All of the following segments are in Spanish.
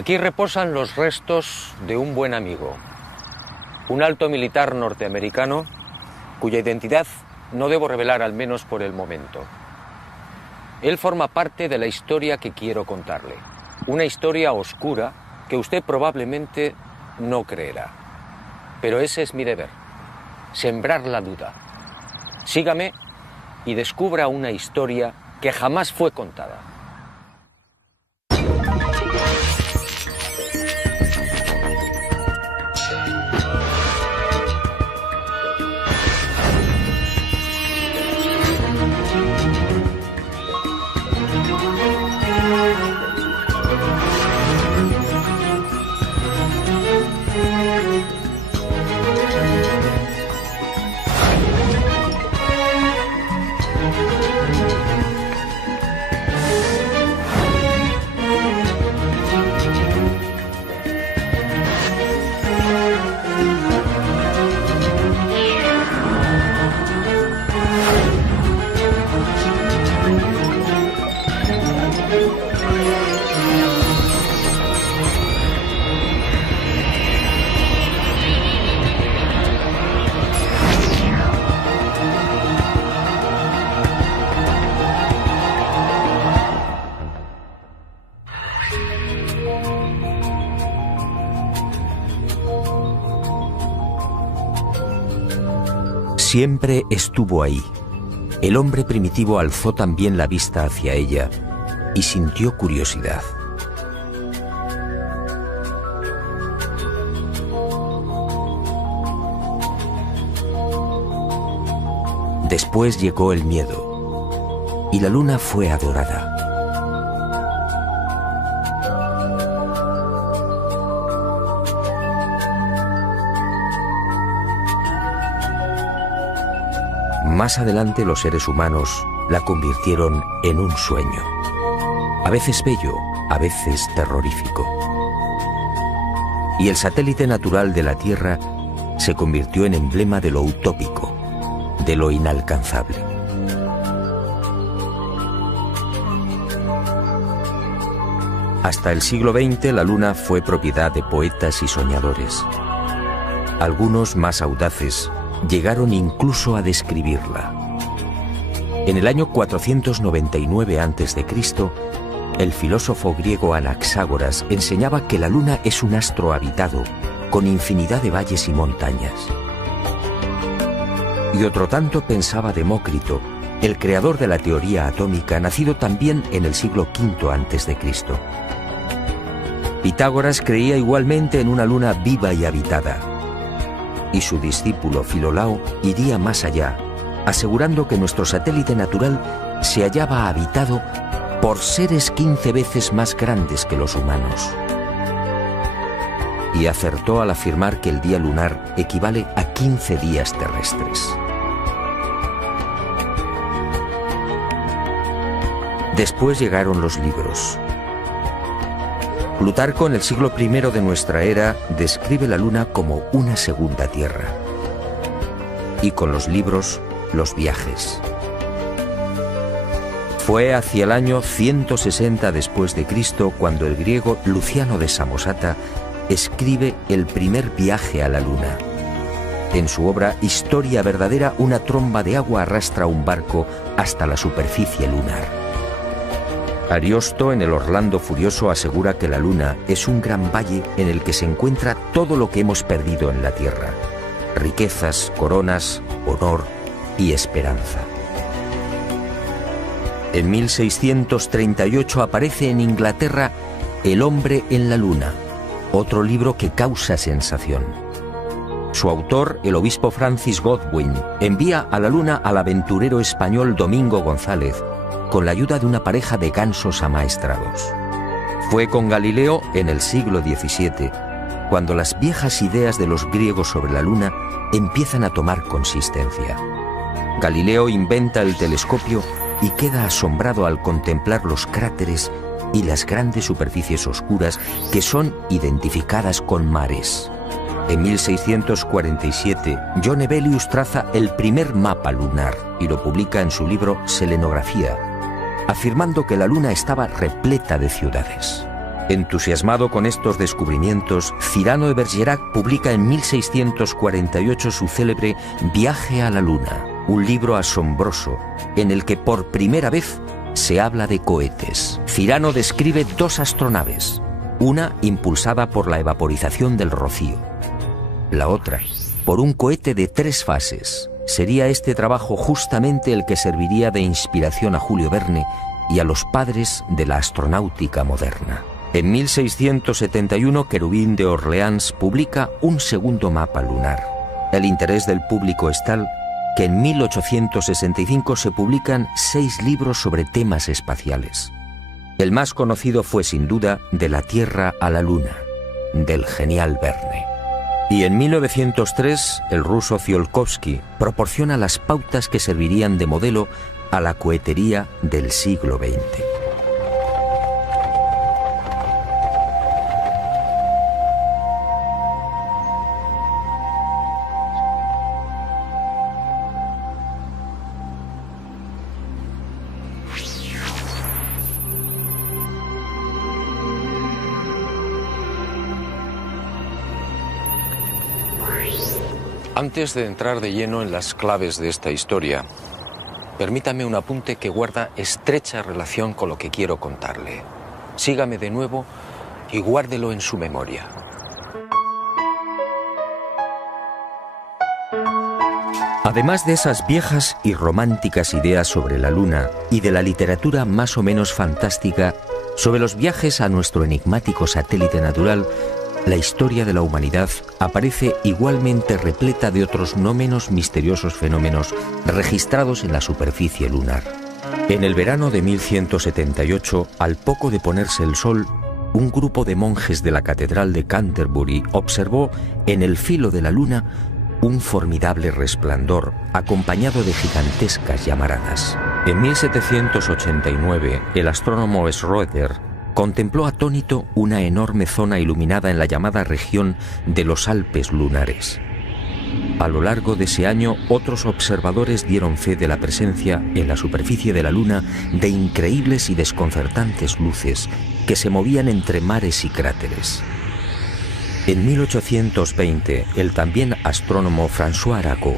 Aquí reposan los restos de un buen amigo, un alto militar norteamericano cuya identidad no debo revelar, al menos por el momento. Él forma parte de la historia que quiero contarle, una historia oscura que usted probablemente no creerá. Pero ese es mi deber, sembrar la duda. Sígame y descubra una historia que jamás fue contada. Siempre estuvo ahí. El hombre primitivo alzó también la vista hacia ella y sintió curiosidad. Después llegó el miedo y la luna fue adorada. Más adelante los seres humanos la convirtieron en un sueño, a veces bello, a veces terrorífico. Y el satélite natural de la Tierra se convirtió en emblema de lo utópico, de lo inalcanzable. Hasta el siglo XX la Luna fue propiedad de poetas y soñadores. Algunos más audaces llegaron incluso a describirla. En el año 499 a.C., el filósofo griego Anaxágoras enseñaba que la Luna es un astro habitado, con infinidad de valles y montañas. Y otro tanto pensaba Demócrito, el creador de la teoría atómica, nacido también en el siglo V a.C. Pitágoras creía igualmente en una luna viva y habitada. Y su discípulo Filolao iría más allá, asegurando que nuestro satélite natural se hallaba habitado por seres 15 veces más grandes que los humanos. Y acertó al afirmar que el día lunar equivale a 15 días terrestres. Después llegaron los libros. Plutarco, en el siglo I de nuestra era, describe la Luna como una segunda Tierra. Y con los libros, los viajes. Fue hacia el año 160 después de Cristo cuando el griego Luciano de Samosata escribe el primer viaje a la Luna. En su obra Historia verdadera, una tromba de agua arrastra un barco hasta la superficie lunar. Ariosto, en el Orlando Furioso, asegura que la Luna es un gran valle en el que se encuentra todo lo que hemos perdido en la Tierra: riquezas, coronas, honor y esperanza. En 1638 aparece en Inglaterra El hombre en la Luna, otro libro que causa sensación. Su autor, el obispo Francis Godwin, envía a la Luna al aventurero español Domingo González, con la ayuda de una pareja de gansos amaestrados. Fue con Galileo en el siglo XVII, cuando las viejas ideas de los griegos sobre la Luna empiezan a tomar consistencia. Galileo inventa el telescopio y queda asombrado al contemplar los cráteres y las grandes superficies oscuras que son identificadas con mares. En 1647, John Hevelius traza el primer mapa lunar y lo publica en su libro Selenografía, afirmando que la Luna estaba repleta de ciudades. Entusiasmado con estos descubrimientos, Cyrano de Bergerac publica en 1648 su célebre Viaje a la Luna, un libro asombroso en el que por primera vez se habla de cohetes. Cyrano describe 2 astronaves, una impulsada por la evaporización del rocío, la otra por un cohete de 3 fases. Sería este trabajo justamente el que serviría de inspiración a Julio Verne y a los padres de la astronáutica moderna. En 1671, Querubín de Orleans publica un segundo mapa lunar. El interés del público es tal que en 1865 se publican 6 libros sobre temas espaciales. El más conocido fue sin duda De la Tierra a la Luna, del genial Verne. Y en 1903, el ruso Tsiolkovsky proporciona las pautas que servirían de modelo a la cohetería del siglo XX. Antes de entrar de lleno en las claves de esta historia, permítame un apunte que guarda estrecha relación con lo que quiero contarle. Sígame de nuevo y guárdelo en su memoria. Además de esas viejas y románticas ideas sobre la Luna y de la literatura más o menos fantástica sobre los viajes a nuestro enigmático satélite natural, la historia de la humanidad aparece igualmente repleta de otros no menos misteriosos fenómenos registrados en la superficie lunar. En el verano de 1178, al poco de ponerse el sol, un grupo de monjes de la Catedral de Canterbury observó en el filo de la Luna un formidable resplandor acompañado de gigantescas llamaradas. En 1789, el astrónomo Schroeder contempló atónito una enorme zona iluminada en la llamada región de los Alpes lunares. A lo largo de ese año, otros observadores dieron fe de la presencia en la superficie de la Luna de increíbles y desconcertantes luces que se movían entre mares y cráteres. En 1820, el también astrónomo François Arago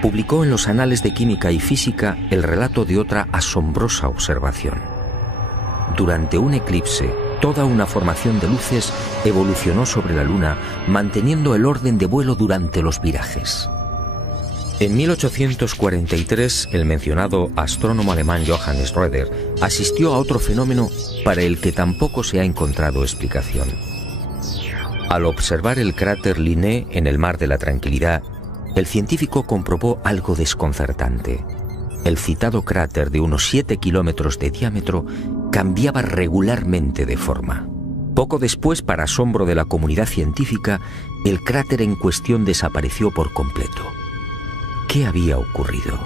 publicó en los Anales de Química y Física el relato de otra asombrosa observación. Durante un eclipse, toda una formación de luces evolucionó sobre la Luna, manteniendo el orden de vuelo durante los virajes. En 1843, el mencionado astrónomo alemán Johann Schroeder asistió a otro fenómeno para el que tampoco se ha encontrado explicación. Al observar el cráter Linné en el Mar de la Tranquilidad, el científico comprobó algo desconcertante. El citado cráter de unos 7 kilómetros de diámetro cambiaba regularmente de forma. Poco después, para asombro de la comunidad científica, el cráter en cuestión desapareció por completo. ¿Qué había ocurrido?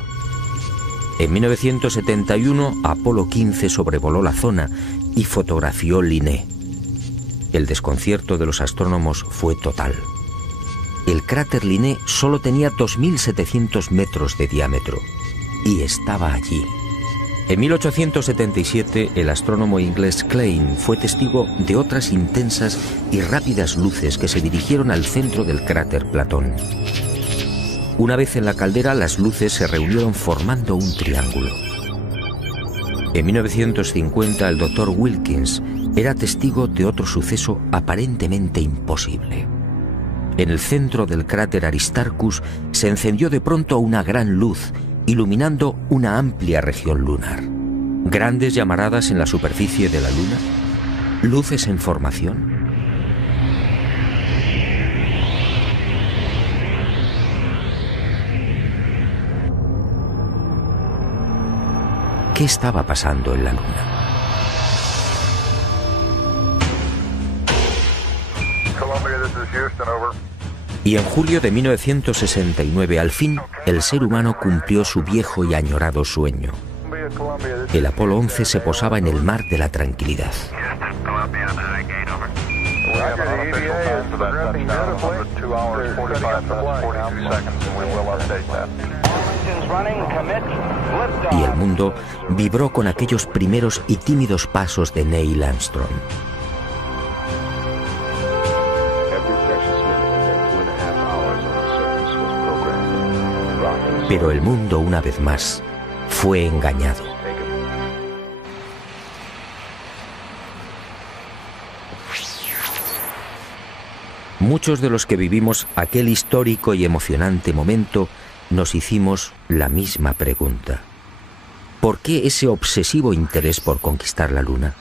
En 1971, Apolo 15 sobrevoló la zona y fotografió Linné. El desconcierto de los astrónomos fue total. El cráter Linné solo tenía 2.700 metros de diámetro y estaba allí. En 1877, el astrónomo inglés Klein fue testigo de otras intensas y rápidas luces que se dirigieron al centro del cráter Platón. Una vez en la caldera, las luces se reunieron formando un triángulo. En 1950, el Dr. Wilkins era testigo de otro suceso aparentemente imposible. En el centro del cráter Aristarchus se encendió de pronto una gran luz, iluminando una amplia región lunar. Grandes llamaradas en la superficie de la Luna, luces en formación. ¿Qué estaba pasando en la Luna? Y en julio de 1969, al fin, el ser humano cumplió su viejo y añorado sueño. El Apolo 11 se posaba en el Mar de la Tranquilidad. Y el mundo vibró con aquellos primeros y tímidos pasos de Neil Armstrong. Pero el mundo, una vez más, fue engañado. Muchos de los que vivimos aquel histórico y emocionante momento nos hicimos la misma pregunta. ¿Por qué ese obsesivo interés por conquistar la Luna?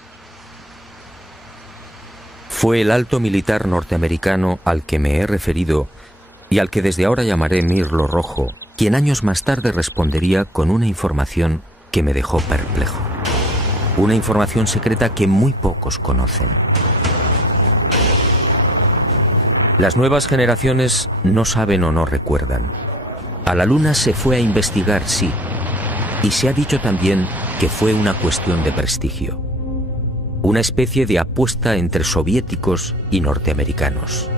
Fue el alto militar norteamericano al que me he referido y al que desde ahora llamaré Mirlo Rojo, quien años más tarde respondería con una información que me dejó perplejo. Una información secreta que muy pocos conocen. Las nuevas generaciones no saben o no recuerdan. A la Luna se fue a investigar, sí, y se ha dicho también que fue una cuestión de prestigio. Una especie de apuesta entre soviéticos y norteamericanos.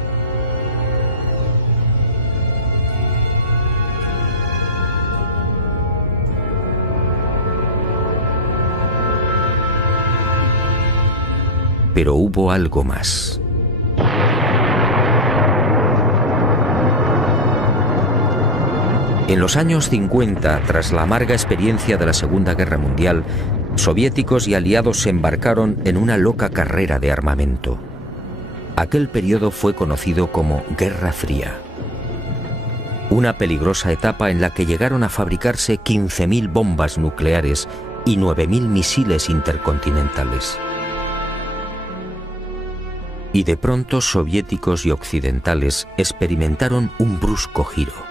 Pero hubo algo más. En los años 50, tras la amarga experiencia de la Segunda Guerra Mundial, soviéticos y aliados se embarcaron en una loca carrera de armamento. Aquel periodo fue conocido como Guerra Fría. Una peligrosa etapa en la que llegaron a fabricarse 15.000 bombas nucleares y 9.000 misiles intercontinentales. Y de pronto soviéticos y occidentales experimentaron un brusco giro.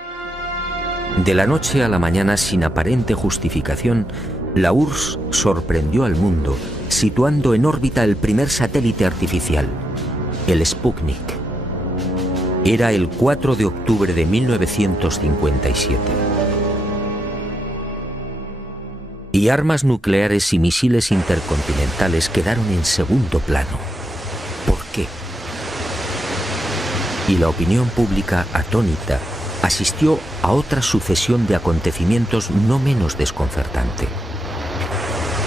De la noche a la mañana, sin aparente justificación, la URSS sorprendió al mundo, situando en órbita el primer satélite artificial, el Sputnik. Era el 4 de octubre de 1957. Y armas nucleares y misiles intercontinentales quedaron en segundo plano. ¿Por qué? Y la opinión pública, atónita, asistió a otra sucesión de acontecimientos no menos desconcertante.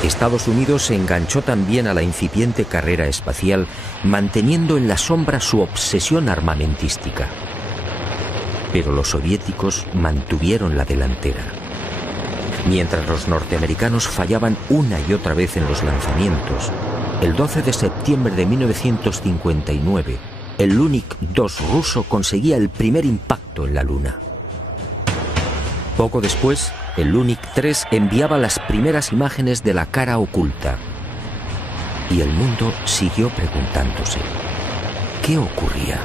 Estados Unidos se enganchó también a la incipiente carrera espacial, manteniendo en la sombra su obsesión armamentística. Pero los soviéticos mantuvieron la delantera. Mientras los norteamericanos fallaban una y otra vez en los lanzamientos, el 12 de septiembre de 1959, el Lunik 2 ruso conseguía el primer impacto en la Luna. Poco después, el Lunik 3 enviaba las primeras imágenes de la cara oculta. Y el mundo siguió preguntándose, ¿qué ocurría?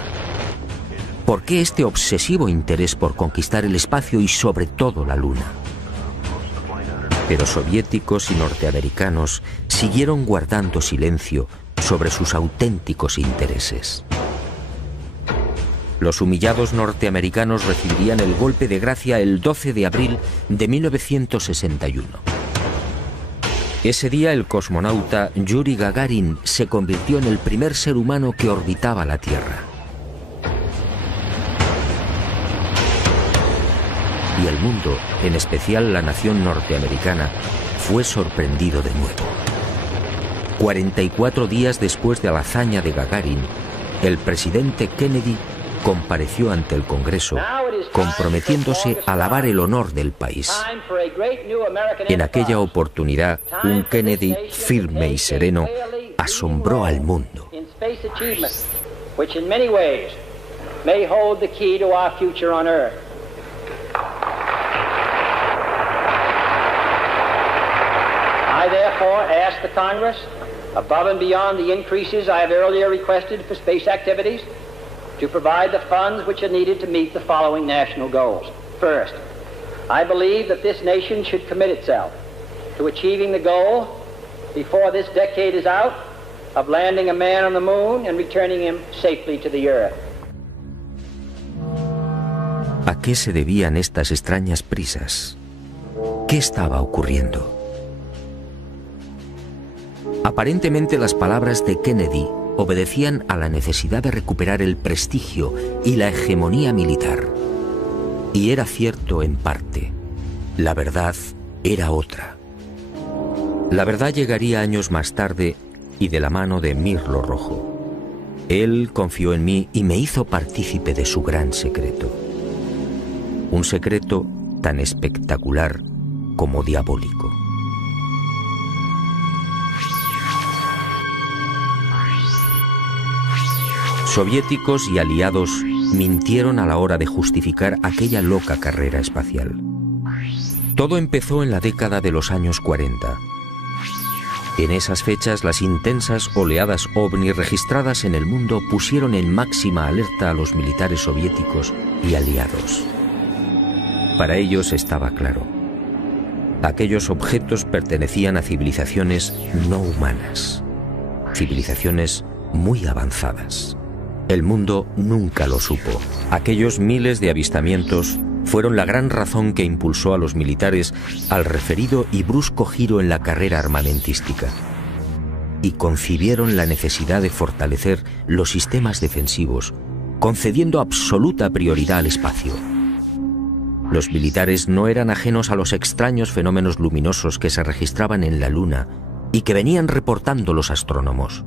¿Por qué este obsesivo interés por conquistar el espacio y sobre todo la Luna? Pero soviéticos y norteamericanos siguieron guardando silencio sobre sus auténticos intereses. Los humillados norteamericanos recibirían el golpe de gracia el 12 de abril de 1961. Ese día el cosmonauta Yuri Gagarin se convirtió en el primer ser humano que orbitaba la Tierra. Y el mundo, en especial la nación norteamericana, fue sorprendido de nuevo. 44 días después de la hazaña de Gagarin, el presidente Kennedy compareció ante el Congreso, comprometiéndose a lavar el honor del país. En aquella oportunidad, un Kennedy firme y sereno asombró al mundo. I therefore ask the Congress, above and beyond the increases I have earlier requested for space activities, to provide the funds which are needed to meet the following national goals. First, I believe that this nation should commit itself to achieving the goal, before this decade is out, of landing a man on the moon and returning him safely to the Earth. ¿A qué se debían estas extrañas prisas? ¿Qué estaba ocurriendo? Aparentemente las palabras de Kennedy obedecían a la necesidad de recuperar el prestigio y la hegemonía militar. Y era cierto en parte. La verdad era otra. La verdad llegaría años más tarde y de la mano de Mirlo Rojo. Él confió en mí y me hizo partícipe de su gran secreto. Un secreto tan espectacular como diabólico. Soviéticos y aliados mintieron a la hora de justificar aquella loca carrera espacial. Todo empezó en la década de los años 40. En esas fechas, las intensas oleadas ovni registradas en el mundo pusieron en máxima alerta a los militares soviéticos y aliados. Para ellos estaba claro: aquellos objetos pertenecían a civilizaciones no humanas, civilizaciones muy avanzadas. El mundo nunca lo supo. Aquellos miles de avistamientos fueron la gran razón que impulsó a los militares al referido y brusco giro en la carrera armamentística, y concibieron la necesidad de fortalecer los sistemas defensivos, concediendo absoluta prioridad al espacio. Los militares no eran ajenos a los extraños fenómenos luminosos que se registraban en la Luna y que venían reportando los astrónomos.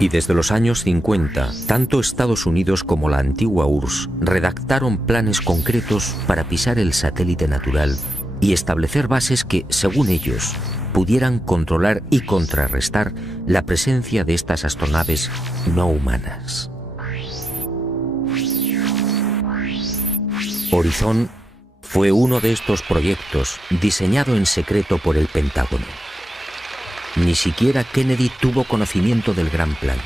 Y desde los años 50, tanto Estados Unidos como la antigua URSS redactaron planes concretos para pisar el satélite natural y establecer bases que, según ellos, pudieran controlar y contrarrestar la presencia de estas astronaves no humanas. Horizon fue uno de estos proyectos diseñado en secreto por el Pentágono. Ni siquiera Kennedy tuvo conocimiento del gran plan.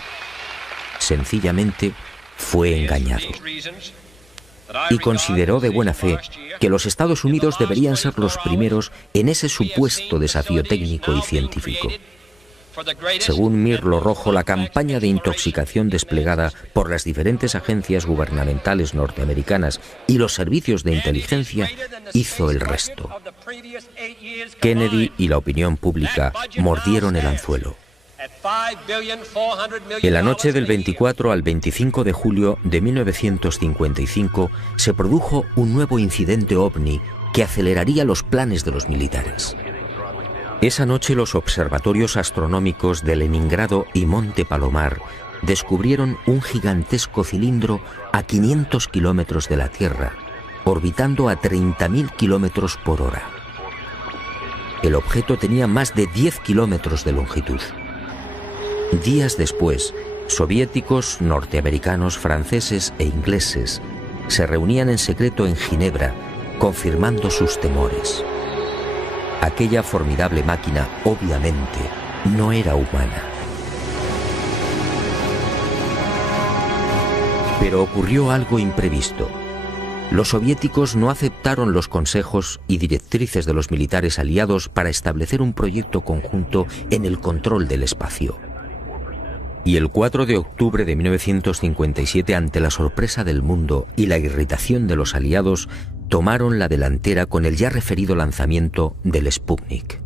Sencillamente fue engañado. Y consideró de buena fe que los Estados Unidos deberían ser los primeros en ese supuesto desafío técnico y científico. Según Mirlo Rojo, la campaña de intoxicación desplegada por las diferentes agencias gubernamentales norteamericanas y los servicios de inteligencia hizo el resto. Kennedy y la opinión pública mordieron el anzuelo. En la noche del 24 al 25 de julio de 1955 se produjo un nuevo incidente ovni que aceleraría los planes de los militares. Esa noche los observatorios astronómicos de Leningrado y Monte Palomar descubrieron un gigantesco cilindro a 500 kilómetros de la Tierra, orbitando a 30.000 kilómetros por hora. El objeto tenía más de 10 kilómetros de longitud. Días después, soviéticos, norteamericanos, franceses e ingleses se reunían en secreto en Ginebra, confirmando sus temores. Aquella formidable máquina, obviamente, no era humana. Pero ocurrió algo imprevisto. Los soviéticos no aceptaron los consejos y directrices de los militares aliados para establecer un proyecto conjunto en el control del espacio. Y el 4 de octubre de 1957, ante la sorpresa del mundo y la irritación de los aliados, tomaron la delantera con el ya referido lanzamiento del Sputnik.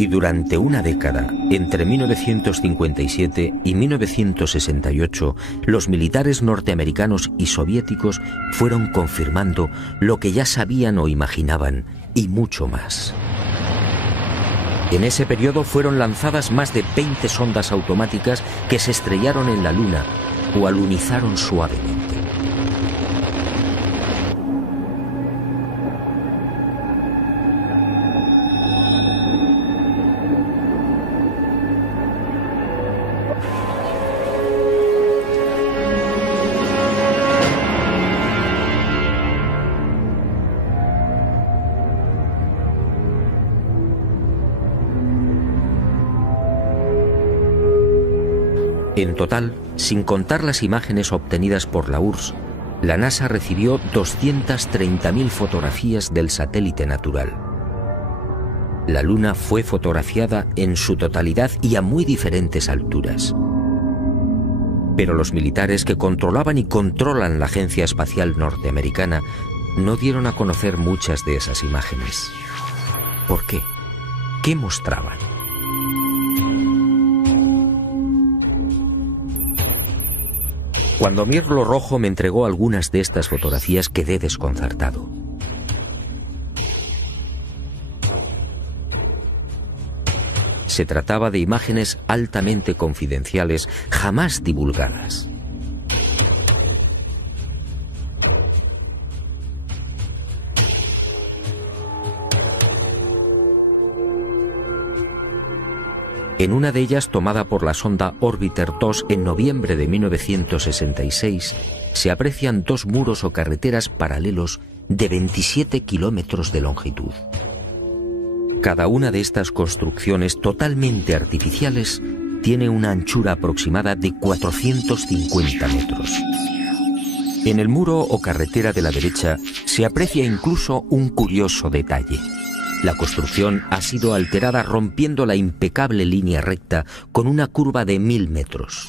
Y durante una década, entre 1957 y 1968, los militares norteamericanos y soviéticos fueron confirmando lo que ya sabían o imaginaban, y mucho más. En ese periodo fueron lanzadas más de 20 sondas automáticas que se estrellaron en la Luna o alunizaron suavemente. En total, sin contar las imágenes obtenidas por la URSS, la NASA recibió 230.000 fotografías del satélite natural. La Luna fue fotografiada en su totalidad y a muy diferentes alturas. Pero los militares que controlaban y controlan la Agencia Espacial Norteamericana no dieron a conocer muchas de esas imágenes. ¿Por qué? ¿Qué mostraban? Cuando Mirlo Rojo me entregó algunas de estas fotografías, quedé desconcertado. Se trataba de imágenes altamente confidenciales, jamás divulgadas. En una de ellas, tomada por la sonda Orbiter 2 en noviembre de 1966, se aprecian dos muros o carreteras paralelos de 27 kilómetros de longitud. Cada una de estas construcciones totalmente artificiales tiene una anchura aproximada de 450 metros. En el muro o carretera de la derecha se aprecia incluso un curioso detalle. La construcción ha sido alterada rompiendo la impecable línea recta con una curva de 1000 metros.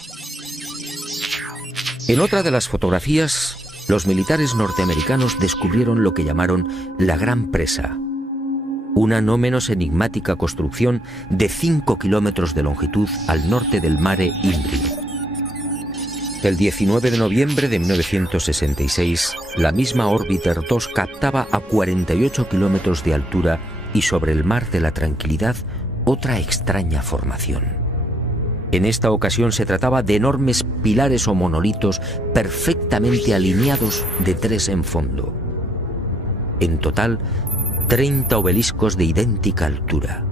En otra de las fotografías, los militares norteamericanos descubrieron lo que llamaron la Gran Presa, una no menos enigmática construcción de 5 kilómetros de longitud al norte del Mare Imbrium. El 19 de noviembre de 1966, la misma Orbiter 2 captaba a 48 kilómetros de altura y sobre el Mar de la Tranquilidad otra extraña formación. En esta ocasión se trataba de enormes pilares o monolitos perfectamente alineados de 3 en fondo. En total, 30 obeliscos de idéntica altura.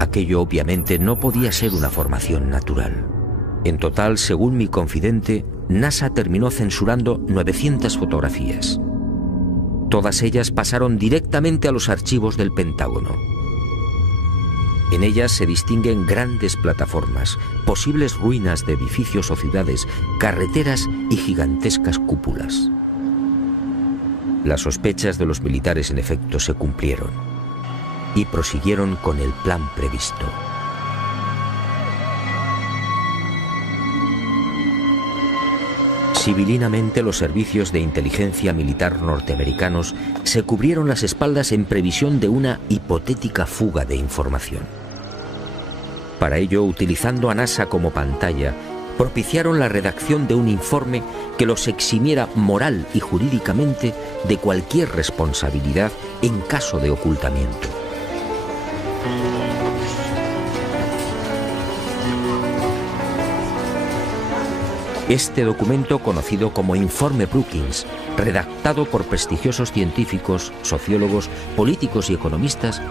Aquello obviamente no podía ser una formación natural. En total, según mi confidente, NASA terminó censurando 900 fotografías. Todas ellas pasaron directamente a los archivos del Pentágono. En ellas se distinguen grandes plataformas, posibles ruinas de edificios o ciudades, carreteras y gigantescas cúpulas. Las sospechas de los militares en efecto se cumplieron y prosiguieron con el plan previsto. Civilinamente, los servicios de inteligencia militar norteamericanos se cubrieron las espaldas en previsión de una hipotética fuga de información. Para ello, utilizando a NASA como pantalla, propiciaron la redacción de un informe que los eximiera moral y jurídicamente de cualquier responsabilidad en caso de ocultamiento. Este documento, conocido como Informe Brookings, redactado por prestigiosos científicos, sociólogos, políticos y economistas,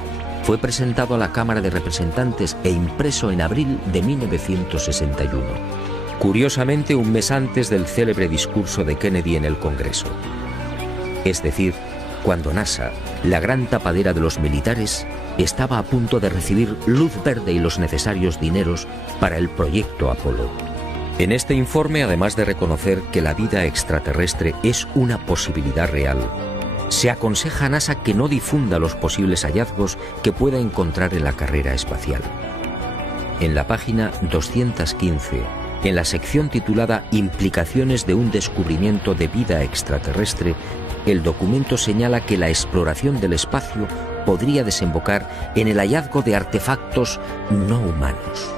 fue presentado a la Cámara de Representantes e impreso en abril de 1961, curiosamente un mes antes del célebre discurso de Kennedy en el Congreso. Es decir, cuando NASA, la gran tapadera de los militares, estaba a punto de recibir luz verde y los necesarios dineros para el proyecto Apolo. En este informe, además de reconocer que la vida extraterrestre es una posibilidad real, se aconseja a NASA que no difunda los posibles hallazgos que pueda encontrar en la carrera espacial. En la página 215, en la sección titulada Implicaciones de un descubrimiento de vida extraterrestre, el documento señala que la exploración del espacio podría desembocar en el hallazgo de artefactos no humanos.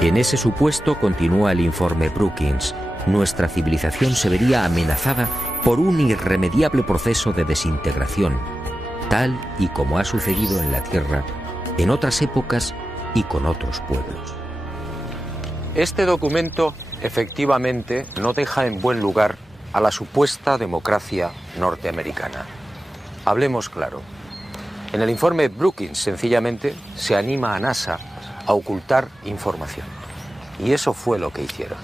En ese supuesto, continúa el informe Brookings, nuestra civilización se vería amenazada por un irremediable proceso de desintegración, tal y como ha sucedido en la Tierra, en otras épocas y con otros pueblos. Este documento, efectivamente, no deja en buen lugar a la supuesta democracia norteamericana. Hablemos claro. En el informe Brookings, sencillamente, se anima a NASA a ocultar información. Y eso fue lo que hicieron.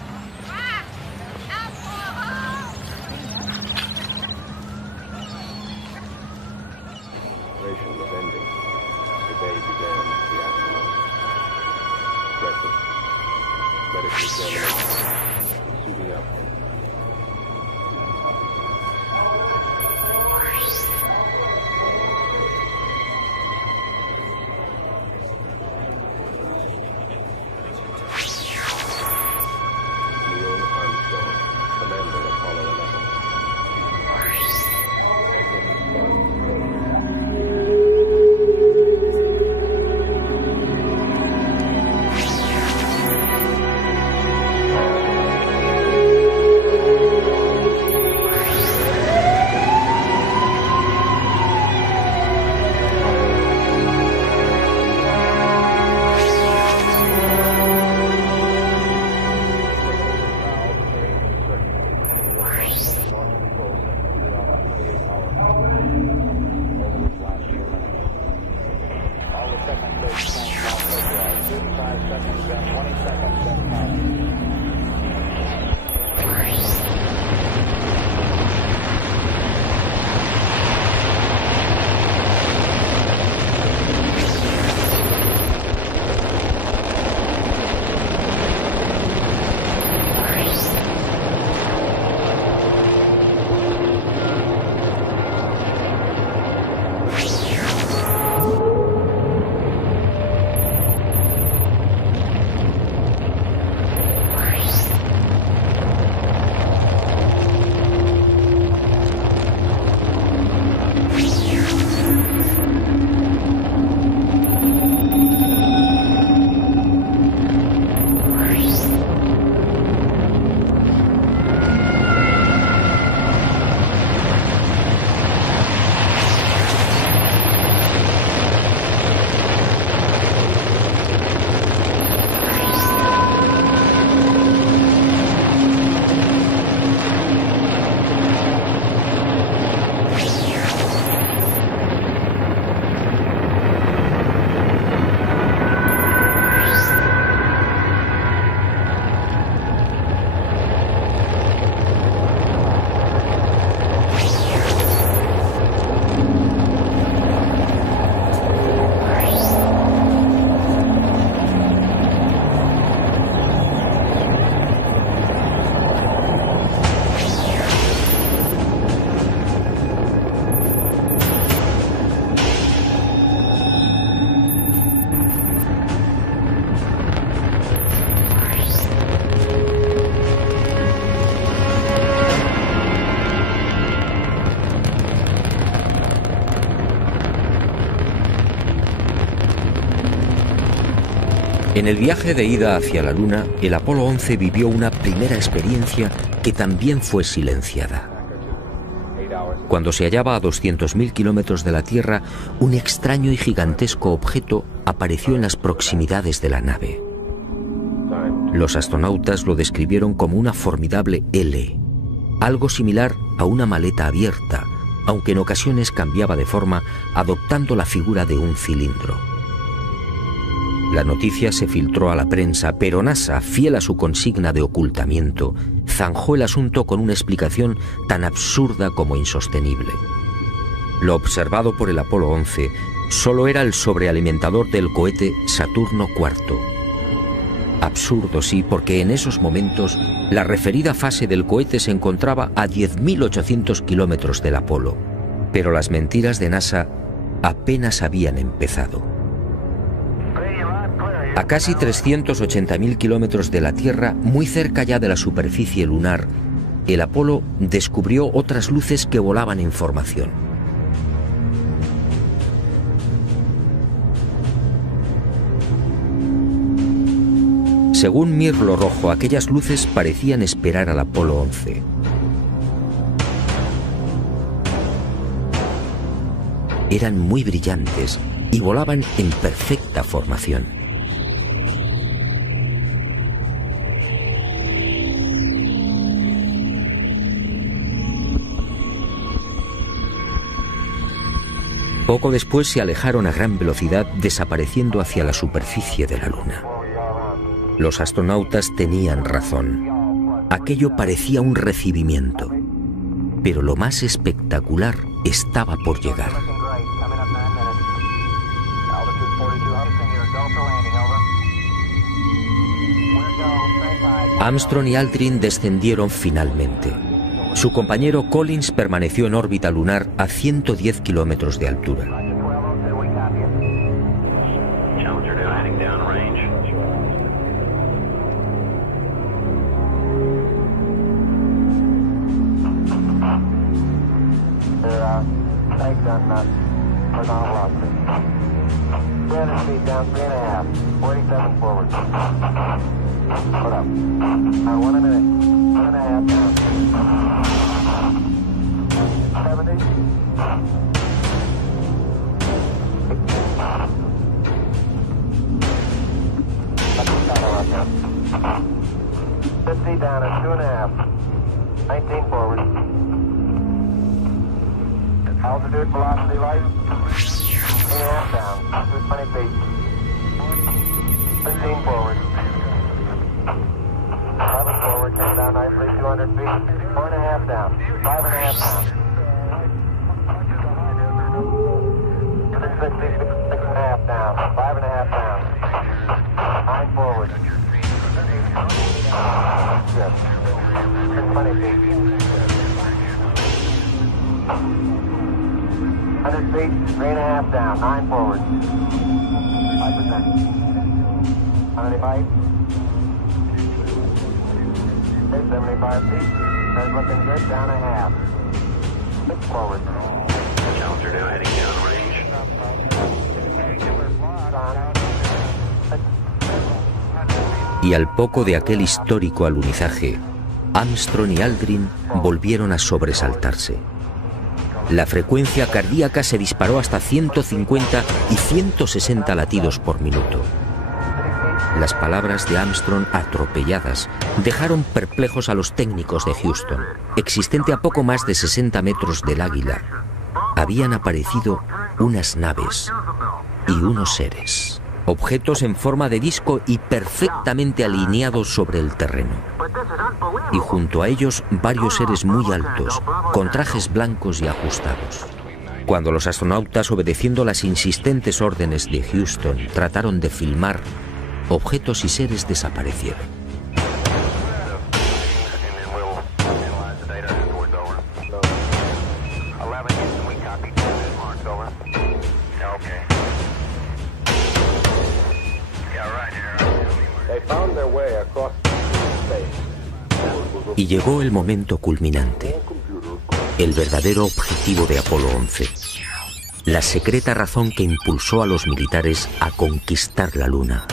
En el viaje de ida hacia la Luna, el Apolo 11 vivió una primera experiencia que también fue silenciada. Cuando se hallaba a 200.000 kilómetros de la Tierra, un extraño y gigantesco objeto apareció en las proximidades de la nave. Los astronautas lo describieron como una formidable L, algo similar a una maleta abierta, aunque en ocasiones cambiaba de forma, adoptando la figura de un cilindro. La noticia se filtró a la prensa, pero NASA, fiel a su consigna de ocultamiento, zanjó el asunto con una explicación tan absurda como insostenible. Lo observado por el Apolo 11 solo era el sobrealimentador del cohete Saturno IV. Absurdo, sí, porque en esos momentos la referida fase del cohete se encontraba a 10.800 kilómetros del Apolo. Pero las mentiras de NASA apenas habían empezado. A casi 380.000 kilómetros de la Tierra, muy cerca ya de la superficie lunar, el Apolo descubrió otras luces que volaban en formación. Según Mirlo Rojo, aquellas luces parecían esperar al Apolo 11. Eran muy brillantes y volaban en perfecta formación. Poco después se alejaron a gran velocidad, desapareciendo hacia la superficie de la Luna. Los astronautas tenían razón. Aquello parecía un recibimiento. Pero lo más espectacular estaba por llegar. Armstrong y Aldrin descendieron finalmente. Su compañero Collins permaneció en órbita lunar a 110 kilómetros de altura. Altitude, velocity, light, 3.5 down, 220 feet. 15 forward. 11 forward, come down nicely, 200 feet. 4.5 down, 5.5 down. 660, 6.5 down, 5.5 down. 9 forward. Good. 620 feet. 100 feet, 3.5 down, 9 forward. 5%. How many bites? 75 feet. That's looking good, down a half. 6 forward. Challenger now heading downrange. Y al poco de aquel histórico alunizaje, Armstrong y Aldrin volvieron a sobresaltarse. La frecuencia cardíaca se disparó hasta 150 y 160 latidos por minuto. Las palabras de Armstrong, atropelladas, dejaron perplejos a los técnicos de Houston. Existente a poco más de 60 metros del Águila, habían aparecido unas naves y unos seres, objetos en forma de disco y perfectamente alineados sobre el terreno. Y junto a ellos varios seres muy altos, con trajes blancos y ajustados. Cuando los astronautas, obedeciendo las insistentes órdenes de Houston, trataron de filmar, objetos y seres desaparecieron. Y llegó el momento culminante, el verdadero objetivo de Apolo 11, la secreta razón que impulsó a los militares a conquistar la Luna.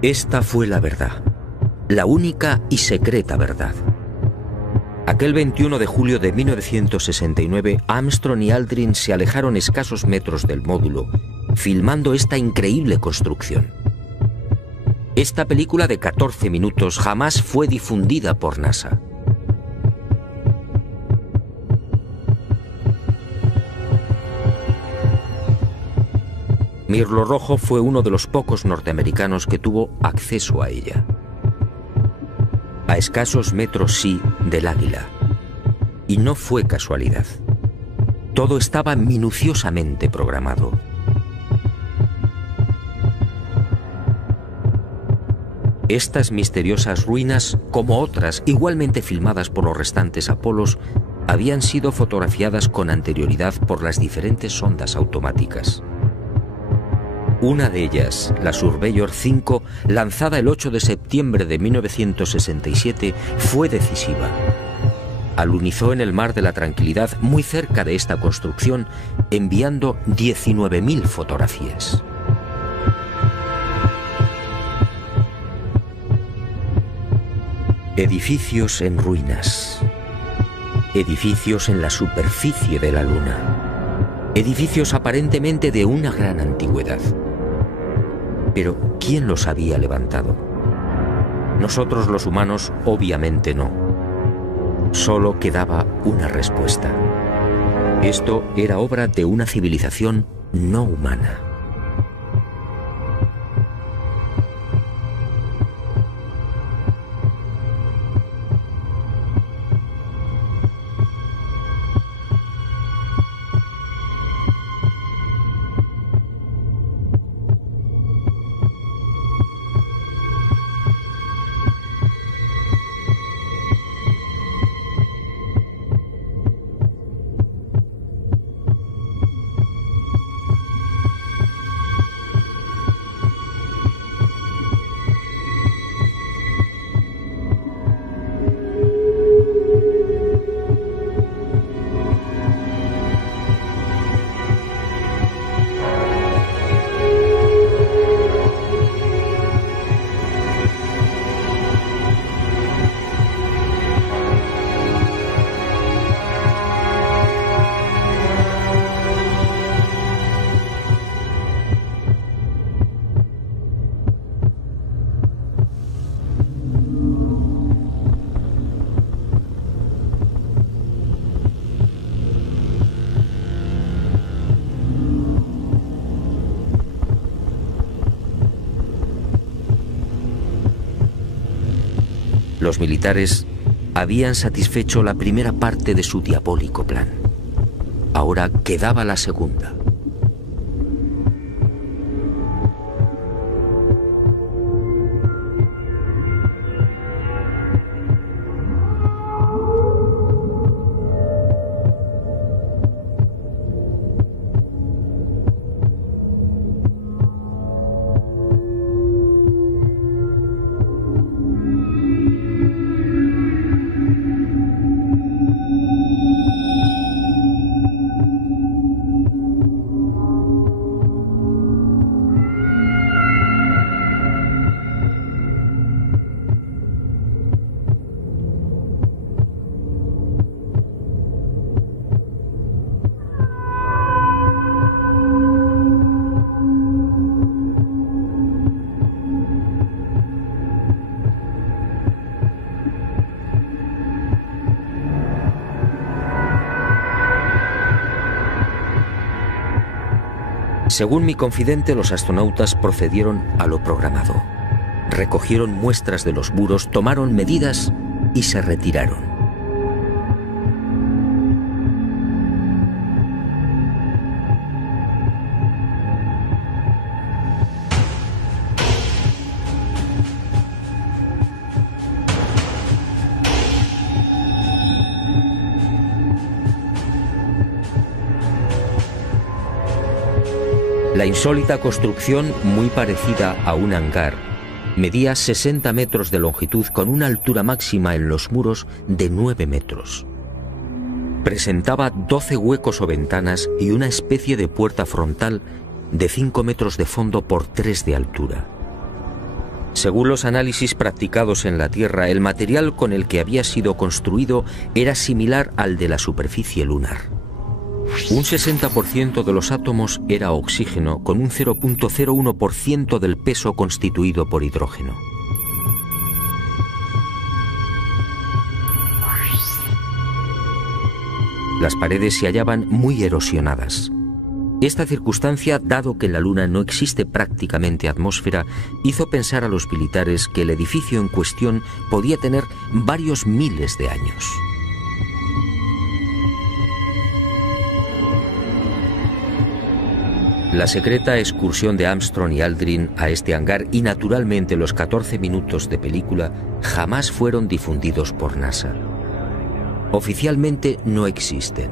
Esta fue la verdad, la única y secreta verdad. Aquel 21 de julio de 1969, Armstrong y Aldrin se alejaron escasos metros del módulo, filmando esta increíble construcción. Esta película de 14 minutos jamás fue difundida por NASA. Mirlo Rojo fue uno de los pocos norteamericanos que tuvo acceso a ella. A escasos metros, sí, del Águila. Y no fue casualidad. Todo estaba minuciosamente programado. Estas misteriosas ruinas, como otras igualmente filmadas por los restantes Apolos, habían sido fotografiadas con anterioridad por las diferentes sondas automáticas. Una de ellas, la Surveyor 5, lanzada el 8 de septiembre de 1967, fue decisiva. Alunizó en el Mar de la Tranquilidad, muy cerca de esta construcción, enviando 19.000 fotografías. Edificios en ruinas. Edificios en la superficie de la Luna. Edificios aparentemente de una gran antigüedad. Pero, ¿quién los había levantado? Nosotros los humanos, obviamente no. Solo quedaba una respuesta. Esto era obra de una civilización no humana. Los militares habían satisfecho la primera parte de su diabólico plan. Ahora quedaba la segunda. Según mi confidente, los astronautas procedieron a lo programado. Recogieron muestras de los muros, tomaron medidas y se retiraron. La insólita construcción, muy parecida a un hangar, medía 60 metros de longitud con una altura máxima en los muros de 9 metros. Presentaba 12 huecos o ventanas y una especie de puerta frontal de 5 metros de fondo por 3 de altura. Según los análisis practicados en la Tierra, el material con el que había sido construido era similar al de la superficie lunar. Un 60% de los átomos era oxígeno, con un 0.01% del peso constituido por hidrógeno. Las paredes se hallaban muy erosionadas. Esta circunstancia, dado que en la Luna no existe prácticamente atmósfera, hizo pensar a los militares que el edificio en cuestión podía tener varios miles de años. La secreta excursión de Armstrong y Aldrin a este hangar y naturalmente los 14 minutos de película jamás fueron difundidos por NASA. Oficialmente no existen.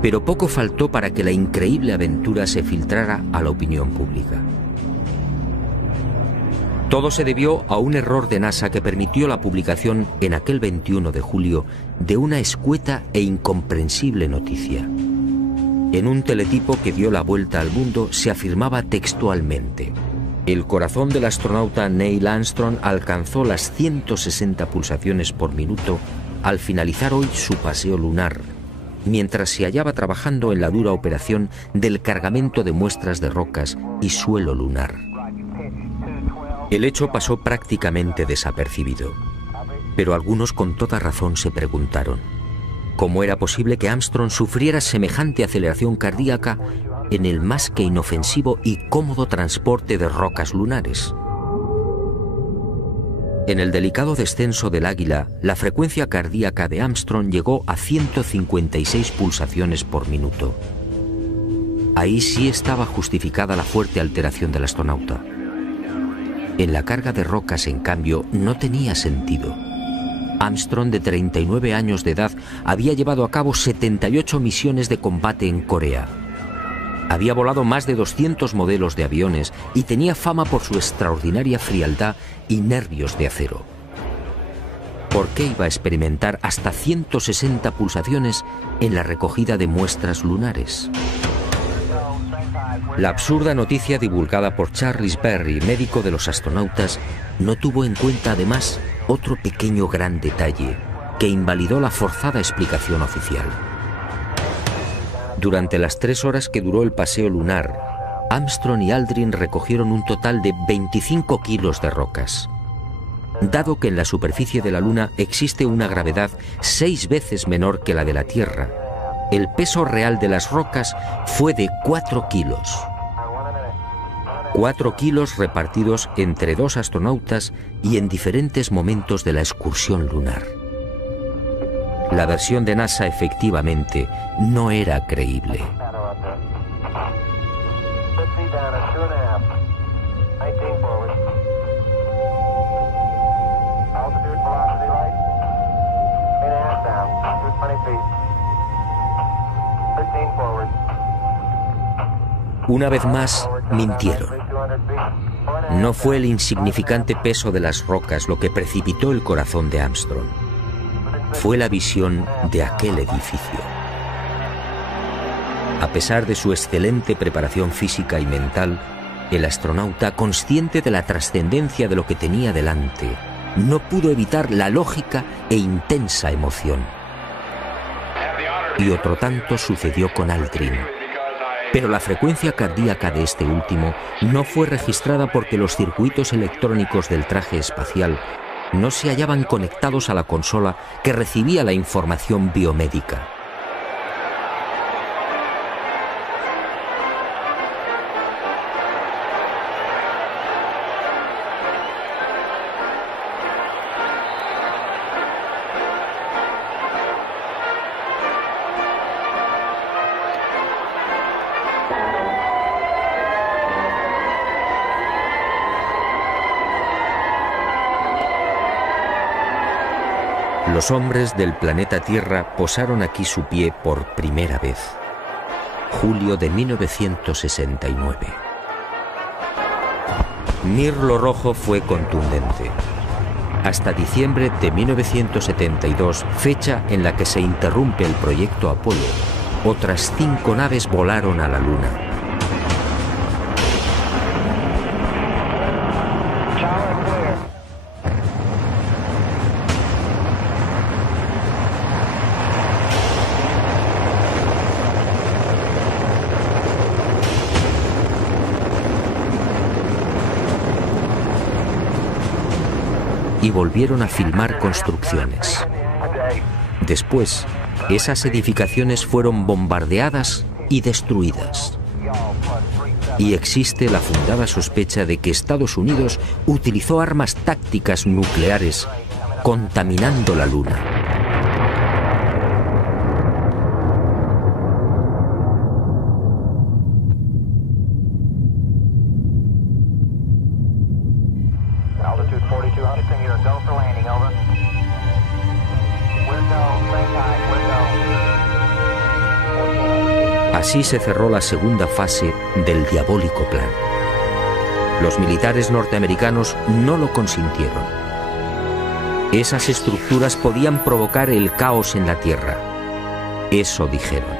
Pero poco faltó para que la increíble aventura se filtrara a la opinión pública. Todo se debió a un error de NASA que permitió la publicación en aquel 21 de julio de una escueta e incomprensible noticia. En un teletipo que dio la vuelta al mundo se afirmaba textualmente: el corazón del astronauta Neil Armstrong alcanzó las 160 pulsaciones por minuto al finalizar hoy su paseo lunar, mientras se hallaba trabajando en la dura operación del cargamento de muestras de rocas y suelo lunar. El hecho pasó prácticamente desapercibido, pero algunos con toda razón se preguntaron: ¿cómo era posible que Armstrong sufriera semejante aceleración cardíaca en el más que inofensivo y cómodo transporte de rocas lunares? En el delicado descenso del Águila, la frecuencia cardíaca de Armstrong llegó a 156 pulsaciones por minuto. Ahí sí estaba justificada la fuerte alteración del astronauta. En la carga de rocas, en cambio, no tenía sentido. Armstrong, de 39 años de edad, había llevado a cabo 78 misiones de combate en Corea. Había volado más de 200 modelos de aviones y tenía fama por su extraordinaria frialdad y nervios de acero. ¿Por qué iba a experimentar hasta 160 pulsaciones en la recogida de muestras lunares? La absurda noticia divulgada por Charles Berry, médico de los astronautas, no tuvo en cuenta además otro pequeño gran detalle que invalidó la forzada explicación oficial. Durante las 3 horas que duró el paseo lunar, Armstrong y Aldrin recogieron un total de 25 kilos de rocas. Dado que en la superficie de la Luna existe una gravedad 6 veces menor que la de la Tierra, el peso real de las rocas fue de 4 kilos. 4 kilos repartidos entre 2 astronautas y en diferentes momentos de la excursión lunar. La versión de NASA efectivamente no era creíble. Una vez más, mintieron. No fue el insignificante peso de las rocas lo que precipitó el corazón de Armstrong. Fue la visión de aquel edificio. A pesar de su excelente preparación física y mental, el astronauta, consciente de la trascendencia de lo que tenía delante, no pudo evitar la lógica e intensa emoción. Y otro tanto sucedió con Aldrin. Pero la frecuencia cardíaca de este último no fue registrada porque los circuitos electrónicos del traje espacial no se hallaban conectados a la consola que recibía la información biomédica. Los hombres del planeta Tierra posaron aquí su pie por primera vez. Julio de 1969. Mirlo Rojo fue contundente. Hasta diciembre de 1972, fecha en la que se interrumpe el proyecto Apolo, otras 5 naves volaron a la Luna. Y volvieron a filmar construcciones. Después, esas edificaciones fueron bombardeadas y destruidas. Y existe la fundada sospecha de que Estados Unidos utilizó armas tácticas nucleares contaminando la Luna. Así se cerró la segunda fase del diabólico plan. Los militares norteamericanos no lo consintieron. Esas estructuras podían provocar el caos en la Tierra. Eso dijeron.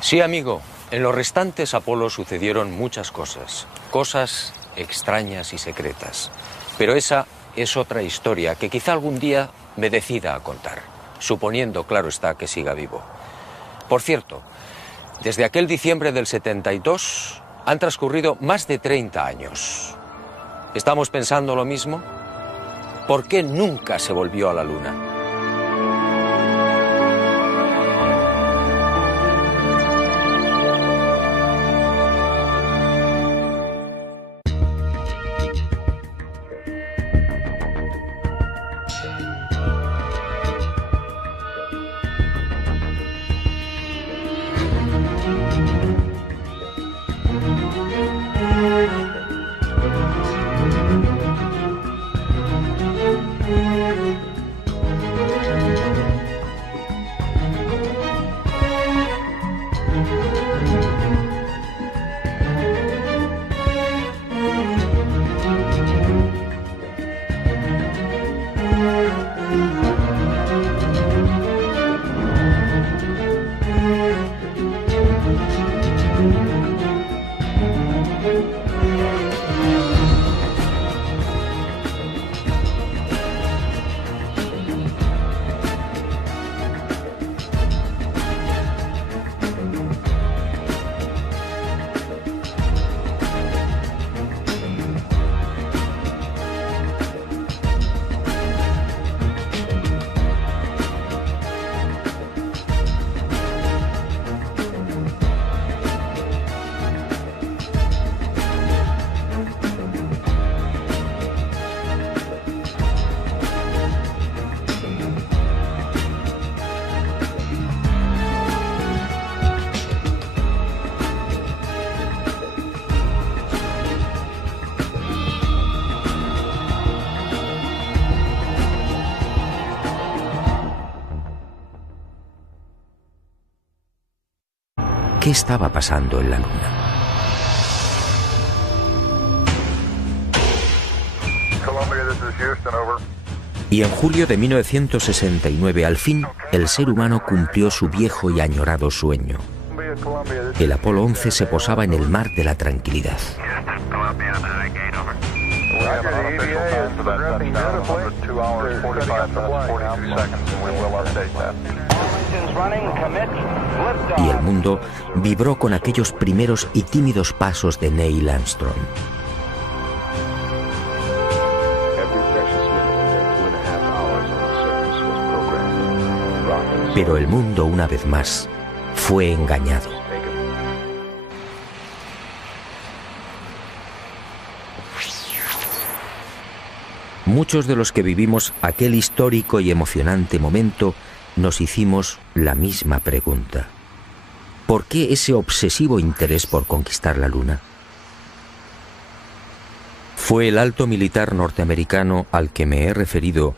Sí, amigo. En los restantes Apolo sucedieron muchas cosas, cosas extrañas y secretas. Pero esa es otra historia que quizá algún día me decida a contar, suponiendo, claro está, que siga vivo. Por cierto, desde aquel diciembre del 72 han transcurrido más de 30 años. ¿Estamos pensando lo mismo? ¿Por qué nunca se volvió a la Luna? ¿Qué estaba pasando en la Luna? Y en julio de 1969, al fin, el ser humano cumplió su viejo y añorado sueño. El Apolo 11 se posaba en el mar de la tranquilidad. Y el mundo vibró con aquellos primeros y tímidos pasos de Neil Armstrong. Pero el mundo, una vez más, fue engañado. Muchos de los que vivimos aquel histórico y emocionante momento nos hicimos la misma pregunta. ¿Por qué ese obsesivo interés por conquistar la Luna? Fue el alto militar norteamericano al que me he referido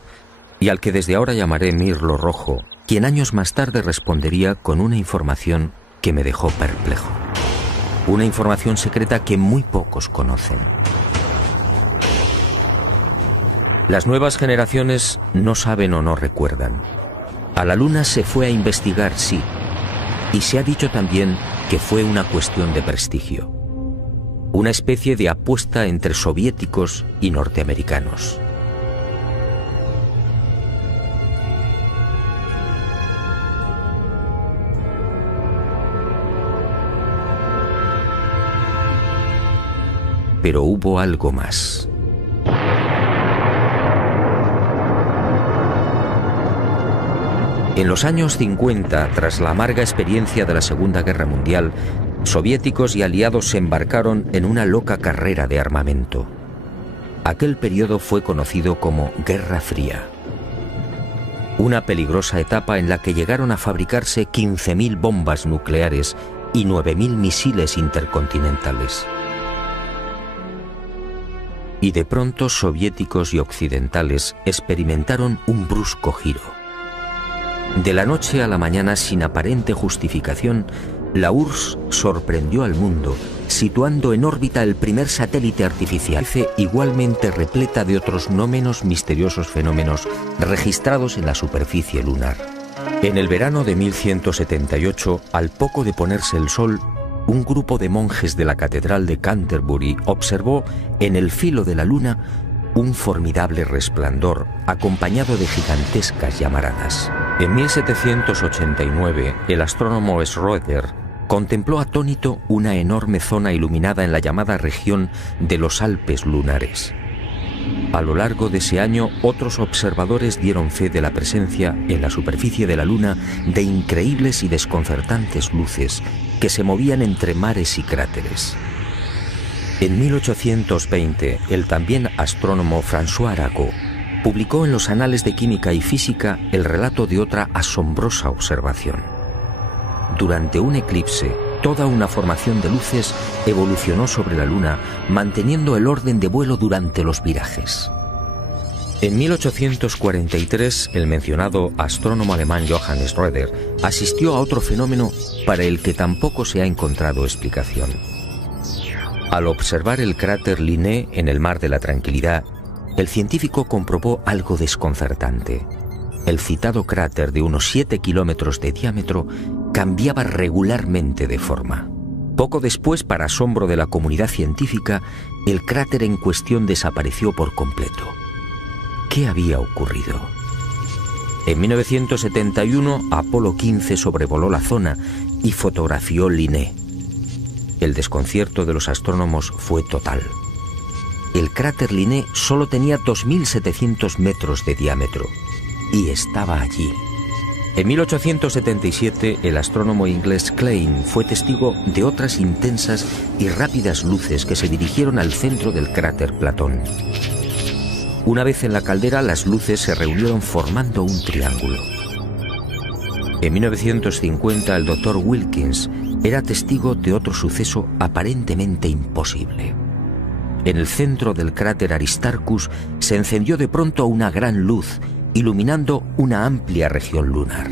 y al que desde ahora llamaré Mirlo Rojo, quien años más tarde respondería con una información que me dejó perplejo. Una información secreta que muy pocos conocen. Las nuevas generaciones no saben o no recuerdan. A la Luna se fue a investigar, sí, y se ha dicho también que fue una cuestión de prestigio. Una especie de apuesta entre soviéticos y norteamericanos. Pero hubo algo más. En los años 50, tras la amarga experiencia de la Segunda Guerra Mundial, soviéticos y aliados se embarcaron en una loca carrera de armamento. Aquel periodo fue conocido como Guerra Fría. Una peligrosa etapa en la que llegaron a fabricarse 15.000 bombas nucleares y 9.000 misiles intercontinentales. Y de pronto soviéticos y occidentales experimentaron un brusco giro. De la noche a la mañana, sin aparente justificación, la URSS sorprendió al mundo, situando en órbita el primer satélite artificial, igualmente repleta de otros no menos misteriosos fenómenos registrados en la superficie lunar. En el verano de 1178, al poco de ponerse el sol, un grupo de monjes de la Catedral de Canterbury observó en el filo de la Luna un formidable resplandor, acompañado de gigantescas llamaradas. En 1789, el astrónomo Schroeder contempló atónito una enorme zona iluminada en la llamada región de los Alpes lunares. A lo largo de ese año, otros observadores dieron fe de la presencia en la superficie de la Luna de increíbles y desconcertantes luces que se movían entre mares y cráteres. En 1820, el también astrónomo François Arago publicó en los Anales de Química y Física el relato de otra asombrosa observación. Durante un eclipse, toda una formación de luces evolucionó sobre la Luna, manteniendo el orden de vuelo durante los virajes. En 1843, el mencionado astrónomo alemán Johann Schroeder asistió a otro fenómeno para el que tampoco se ha encontrado explicación. Al observar el cráter Linné en el Mar de la Tranquilidad, el científico comprobó algo desconcertante. El citado cráter de unos 7 kilómetros de diámetro cambiaba regularmente de forma. Poco después, para asombro de la comunidad científica, el cráter en cuestión desapareció por completo. ¿Qué había ocurrido? En 1971, Apolo 15 sobrevoló la zona y fotografió Linné. El desconcierto de los astrónomos fue total. El cráter Linné solo tenía 2.700 metros de diámetro y estaba allí. En 1877, el astrónomo inglés Klein fue testigo de otras intensas y rápidas luces que se dirigieron al centro del cráter Platón. Una vez en la caldera, las luces se reunieron formando un triángulo. En 1950, el Dr. Wilkins era testigo de otro suceso aparentemente imposible. En el centro del cráter Aristarchus se encendió de pronto una gran luz, iluminando una amplia región lunar.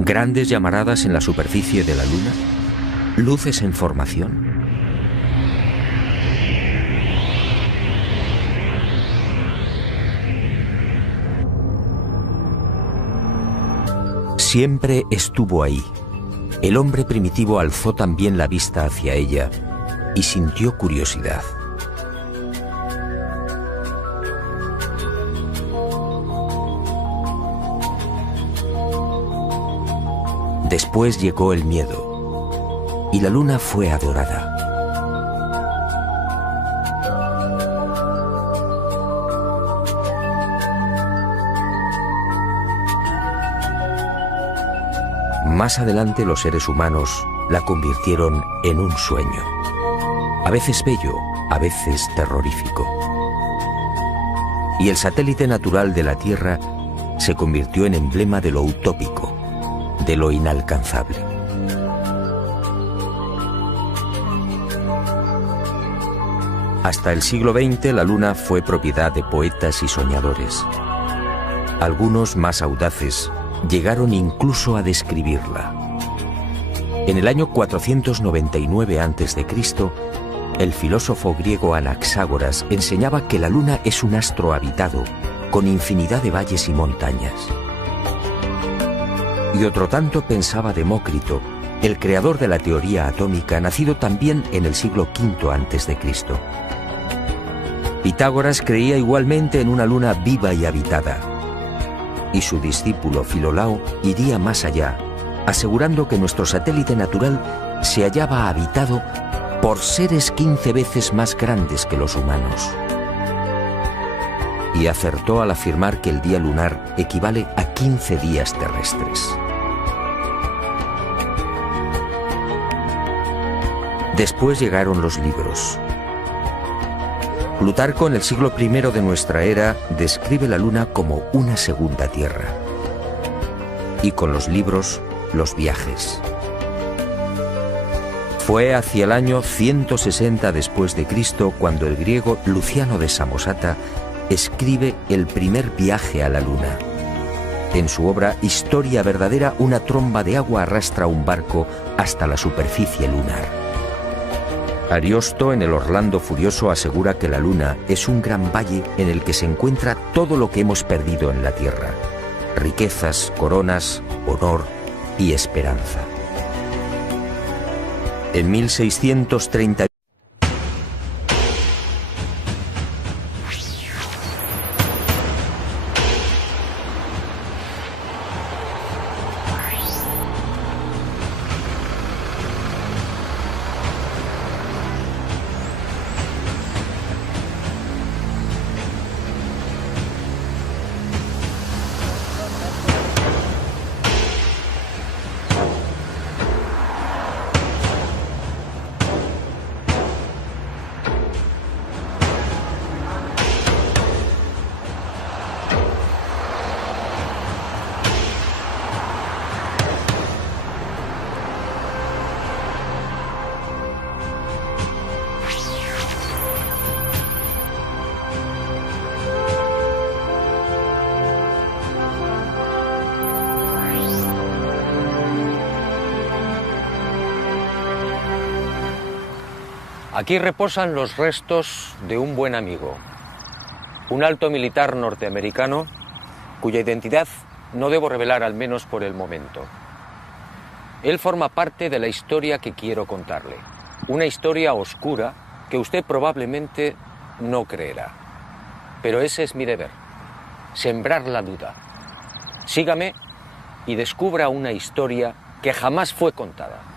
¿Grandes llamaradas en la superficie de la Luna? Luces en formación. Siempre estuvo ahí. El hombre primitivo alzó también la vista hacia ella y sintió curiosidad. Después llegó el miedo y la luna fue adorada. Más adelante los seres humanos la convirtieron en un sueño, a veces bello, a veces terrorífico. Y el satélite natural de la Tierra se convirtió en emblema de lo utópico, de lo inalcanzable. Hasta el siglo XX la Luna fue propiedad de poetas y soñadores. Algunos más audaces llegaron incluso a describirla. En el año 499 a.C., el filósofo griego Anaxágoras enseñaba que la Luna es un astro habitado, con infinidad de valles y montañas. Y otro tanto pensaba Demócrito, el creador de la teoría atómica, nacido también en el siglo V a.C. Pitágoras creía igualmente en una luna viva y habitada. Y su discípulo Filolao iría más allá, asegurando que nuestro satélite natural se hallaba habitado por seres 15 veces más grandes que los humanos. Y acertó al afirmar que el día lunar equivale a 15 días terrestres. Después llegaron los libros. Plutarco, en el siglo I de nuestra era, describe la Luna como una segunda Tierra. Y con los libros, los viajes. Fue hacia el año 160 después de Cristo cuando el griego Luciano de Samosata escribe el primer viaje a la Luna. En su obra Historia verdadera, una tromba de agua arrastra un barco hasta la superficie lunar. Ariosto, en el Orlando Furioso, asegura que la Luna es un gran valle en el que se encuentra todo lo que hemos perdido en la Tierra: riquezas, coronas, honor y esperanza. En 1630... Aquí reposan los restos de un buen amigo, un alto militar norteamericano cuya identidad no debo revelar, al menos por el momento. Él forma parte de la historia que quiero contarle, una historia oscura que usted probablemente no creerá. Pero ese es mi deber, sembrar la duda. Sígame y descubra una historia que jamás fue contada.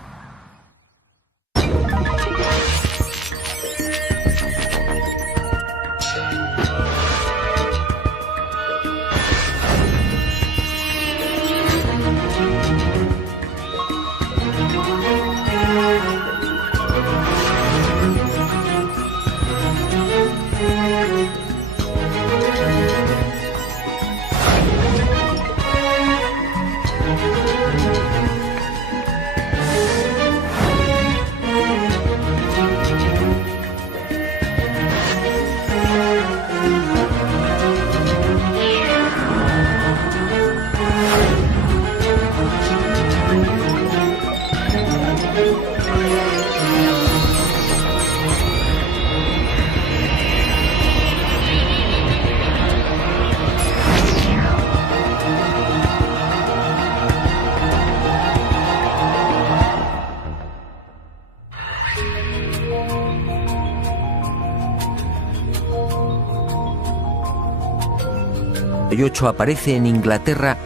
1938 aparece en Inglaterra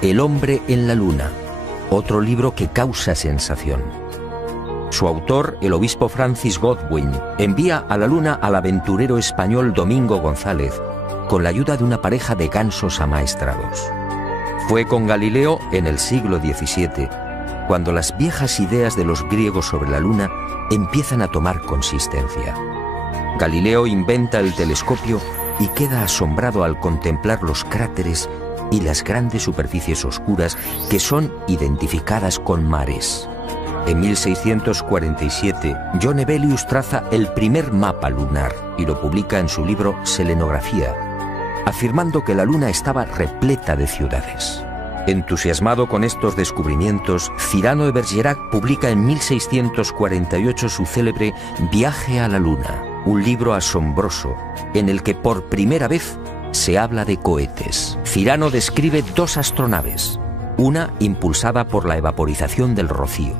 El hombre en la luna, otro libro que causa sensación. Su autor, el obispo Francis Godwin, envía a la luna al aventurero español Domingo González con la ayuda de una pareja de gansos amaestrados. Fue con Galileo en el siglo XVII cuando las viejas ideas de los griegos sobre la luna empiezan a tomar consistencia. Galileo inventa el telescopio y queda asombrado al contemplar los cráteres y las grandes superficies oscuras que son identificadas con mares. En 1647, John Hevelius traza el primer mapa lunar y lo publica en su libro Selenografía, afirmando que la luna estaba repleta de ciudades. Entusiasmado con estos descubrimientos, Cyrano de Bergerac publica en 1648 su célebre Viaje a la Luna, un libro asombroso en el que por primera vez se habla de cohetes. Cyrano describe dos astronaves, una impulsada por la evaporización del rocío,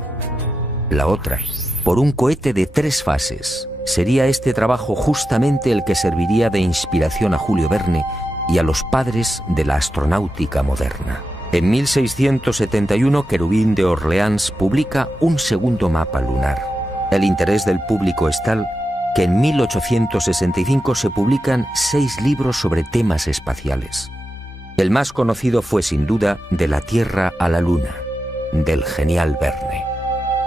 la otra por un cohete de 3 fases. Sería este trabajo justamente el que serviría de inspiración a Julio Verne y a los padres de la astronáutica moderna. En 1671, Querubín de Orleans publica un segundo mapa lunar. El interés del público es tal que en 1865 se publican 6 libros sobre temas espaciales. El más conocido fue sin duda De la Tierra a la Luna, del genial Verne.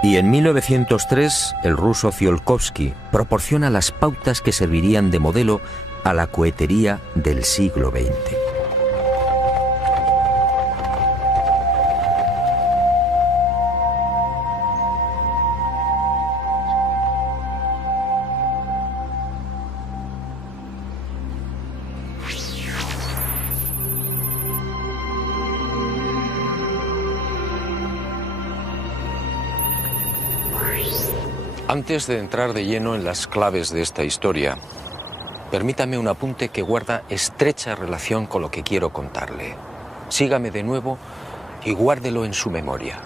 Y en 1903, el ruso Tsiolkovsky proporciona las pautas que servirían de modelo a la cohetería del siglo XX. Antes de entrar de lleno en las claves de esta historia, permítame un apunte que guarda estrecha relación con lo que quiero contarle. Sígame de nuevo y guárdelo en su memoria.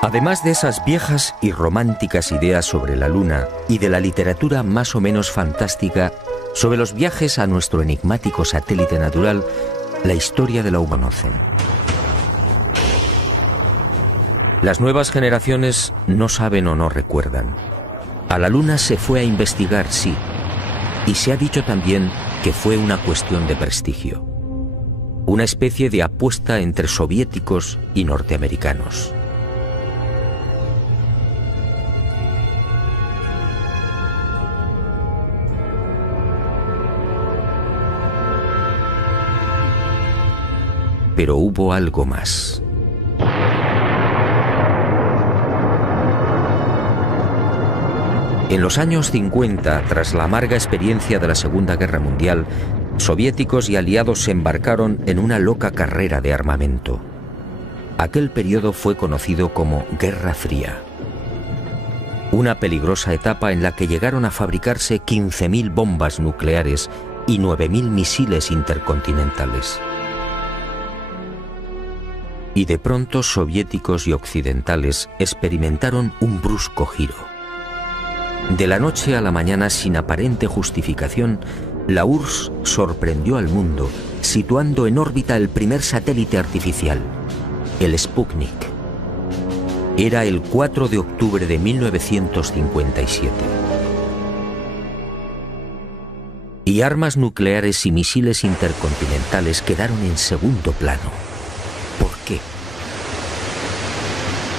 Además de esas viejas y románticas ideas sobre la luna y de la literatura más o menos fantástica sobre los viajes a nuestro enigmático satélite natural, la historia de la humanocen. Las nuevas generaciones no saben o no recuerdan. A la luna se fue a investigar, sí, y se ha dicho también que fue una cuestión de prestigio. Una especie de apuesta entre soviéticos y norteamericanos. Pero hubo algo más. En los años 50, tras la amarga experiencia de la Segunda Guerra Mundial, soviéticos y aliados se embarcaron en una loca carrera de armamento. Aquel periodo fue conocido como Guerra Fría. Una peligrosa etapa en la que llegaron a fabricarse 15.000 bombas nucleares y 9.000 misiles intercontinentales. Y de pronto soviéticos y occidentales experimentaron un brusco giro. De la noche a la mañana, sin aparente justificación, la URSS sorprendió al mundo, situando en órbita el primer satélite artificial, el Sputnik. Era el 4 de octubre de 1957. Y armas nucleares y misiles intercontinentales quedaron en segundo plano. ¿Por qué?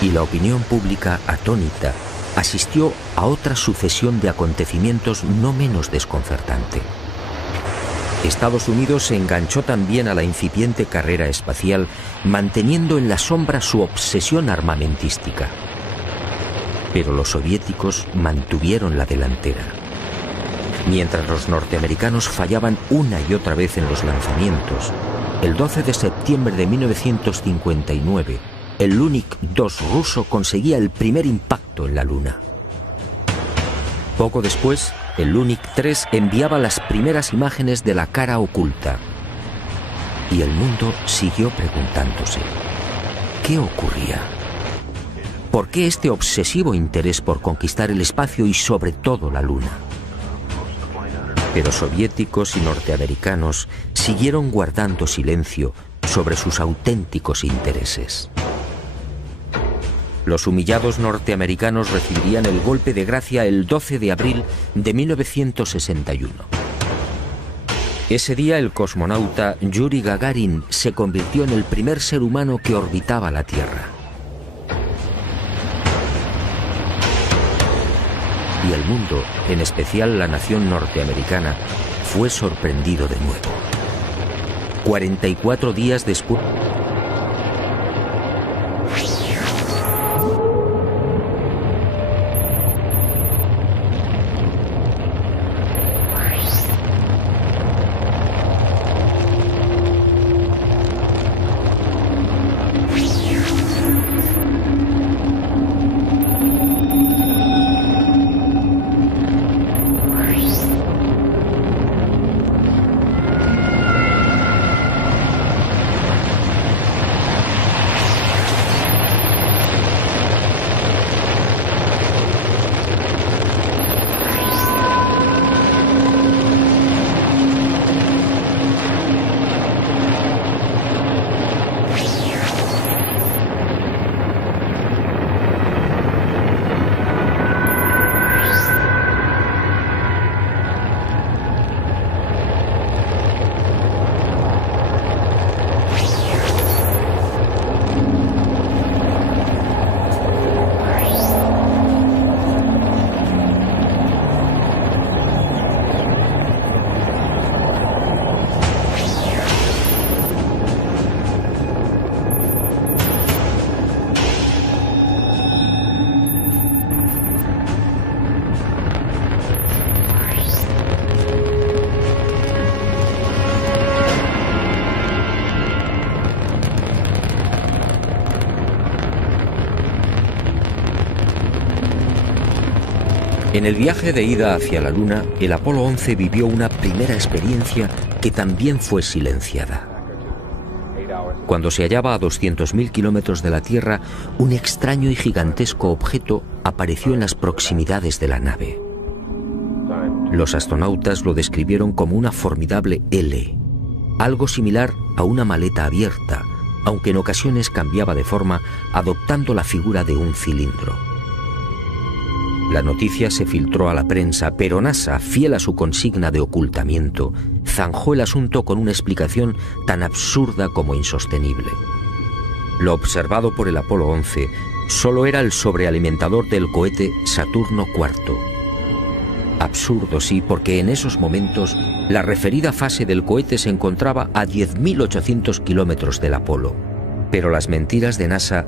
Y la opinión pública, atónita, asistió a otra sucesión de acontecimientos no menos desconcertante. Estados Unidos se enganchó también a la incipiente carrera espacial, manteniendo en la sombra su obsesión armamentística. Pero los soviéticos mantuvieron la delantera. Mientras los norteamericanos fallaban una y otra vez en los lanzamientos, el 12 de septiembre de 1959, el Lunik 2 ruso conseguía el primer impacto en la Luna. Poco después, el Lunik 3 enviaba las primeras imágenes de la cara oculta. Y el mundo siguió preguntándose, ¿qué ocurría? ¿Por qué este obsesivo interés por conquistar el espacio y sobre todo la Luna? Pero soviéticos y norteamericanos siguieron guardando silencio sobre sus auténticos intereses. Los humillados norteamericanos recibirían el golpe de gracia el 12 de abril de 1961. Ese día el cosmonauta Yuri Gagarin se convirtió en el primer ser humano que orbitaba la Tierra. Y el mundo, en especial la nación norteamericana, fue sorprendido de nuevo. 44 días después... En el viaje de ida hacia la Luna, el Apolo 11 vivió una primera experiencia que también fue silenciada. Cuando se hallaba a 200.000 kilómetros de la Tierra, un extraño y gigantesco objeto apareció en las proximidades de la nave. Los astronautas lo describieron como una formidable L, algo similar a una maleta abierta, aunque en ocasiones cambiaba de forma, adoptando la figura de un cilindro. La noticia se filtró a la prensa, pero NASA, fiel a su consigna de ocultamiento, zanjó el asunto con una explicación tan absurda como insostenible. Lo observado por el Apolo 11 solo era el sobrealimentador del cohete Saturno IV. Absurdo, sí, porque en esos momentos la referida fase del cohete se encontraba a 10.800 kilómetros del Apolo. Pero las mentiras de NASA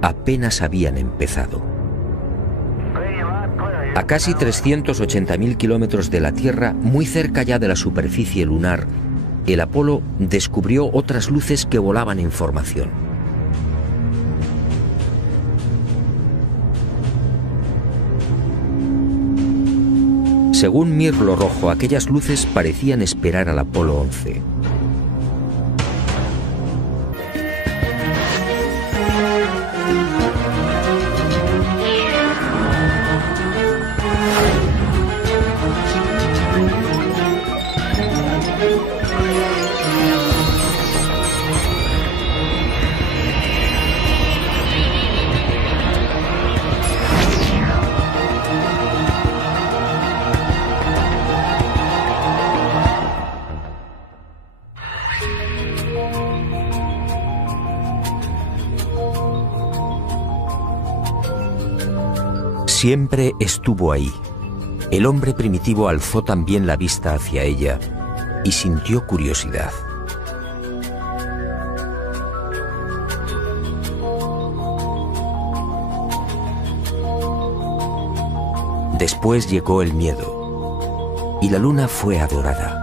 apenas habían empezado. A casi 380.000 kilómetros de la Tierra, muy cerca ya de la superficie lunar, el Apolo descubrió otras luces que volaban en formación. Según Mirlo Rojo, aquellas luces parecían esperar al Apolo 11. Siempre estuvo ahí. El hombre primitivo alzó también la vista hacia ella y sintió curiosidad. Después llegó el miedo y la luna fue adorada.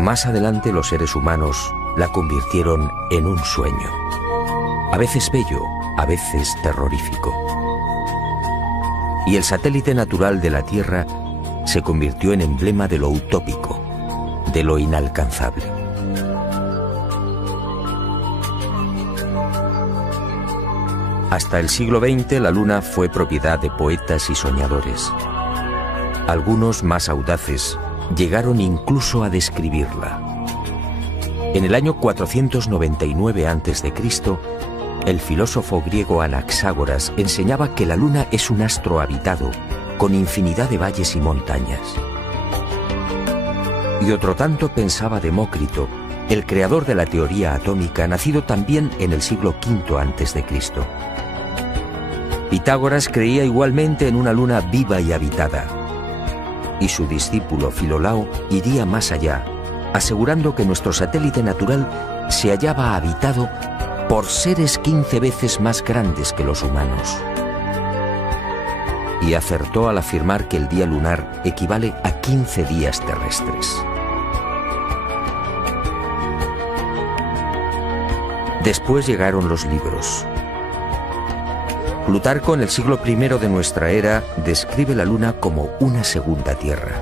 Más adelante los seres humanos la convirtieron en un sueño, a veces bello, a veces terrorífico. Y el satélite natural de la Tierra se convirtió en emblema de lo utópico, de lo inalcanzable. Hasta el siglo XX la Luna fue propiedad de poetas y soñadores. Algunos más audaces llegaron incluso a describirla. En el año 499 a.C., el filósofo griego Anaxágoras enseñaba que la Luna es un astro habitado, con infinidad de valles y montañas. Y otro tanto pensaba Demócrito, el creador de la teoría atómica, nacido también en el siglo V a.C. Pitágoras creía igualmente en una luna viva y habitada. Y su discípulo Filolao iría más allá, asegurando que nuestro satélite natural se hallaba habitado por seres 15 veces más grandes que los humanos. Y acertó al afirmar que el día lunar equivale a 15 días terrestres. Después llegaron los libros. Plutarco, en el siglo I de nuestra era, describe la Luna como una segunda Tierra.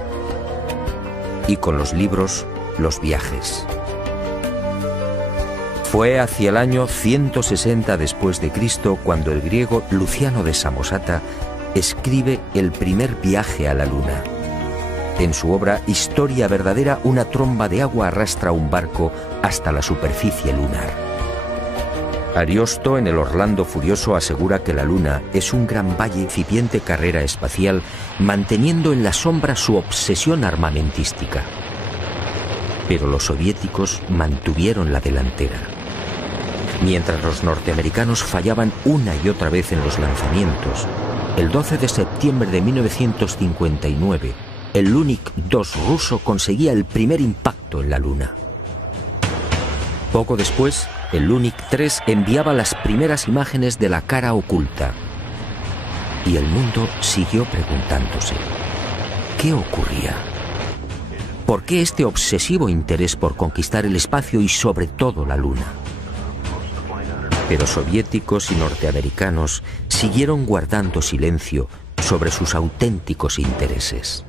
Y con los libros, los viajes. Fue hacia el año 160 después de Cristo cuando el griego Luciano de Samosata escribe el primer viaje a la Luna. En su obra Historia verdadera, una tromba de agua arrastra un barco hasta la superficie lunar. Ariosto, en el Orlando Furioso, asegura que la Luna es un gran valle, incipiente carrera espacial, manteniendo en la sombra su obsesión armamentística. Pero los soviéticos mantuvieron la delantera. Mientras los norteamericanos fallaban una y otra vez en los lanzamientos, el 12 de septiembre de 1959, el Lunik 2 ruso conseguía el primer impacto en la Luna. Poco después, el Lunik 3 enviaba las primeras imágenes de la cara oculta. Y el mundo siguió preguntándose, ¿qué ocurría? ¿Por qué este obsesivo interés por conquistar el espacio y sobre todo la Luna? Pero soviéticos y norteamericanos siguieron guardando silencio sobre sus auténticos intereses.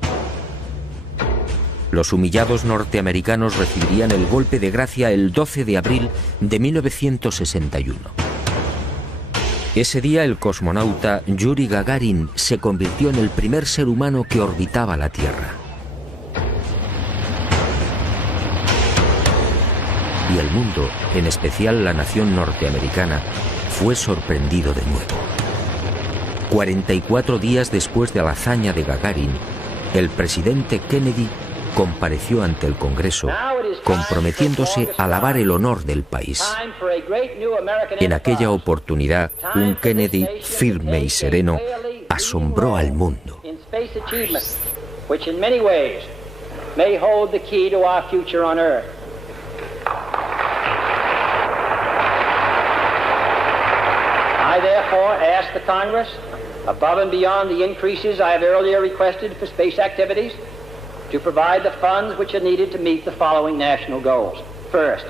Los humillados norteamericanos recibirían el golpe de gracia el 12 de abril de 1961. Ese día el cosmonauta Yuri Gagarin se convirtió en el primer ser humano que orbitaba la Tierra. Y el mundo, en especial la nación norteamericana, fue sorprendido de nuevo. 44 días después de la hazaña de Gagarin, el presidente Kennedy compareció ante el Congreso, comprometiéndose a lavar el honor del país. En aquella oportunidad, un Kennedy firme y sereno asombró al mundo. I therefore ask the Congress, above and beyond the increases I have earlier requested for space activities, to provide the funds which are needed to meet the following national goals. First,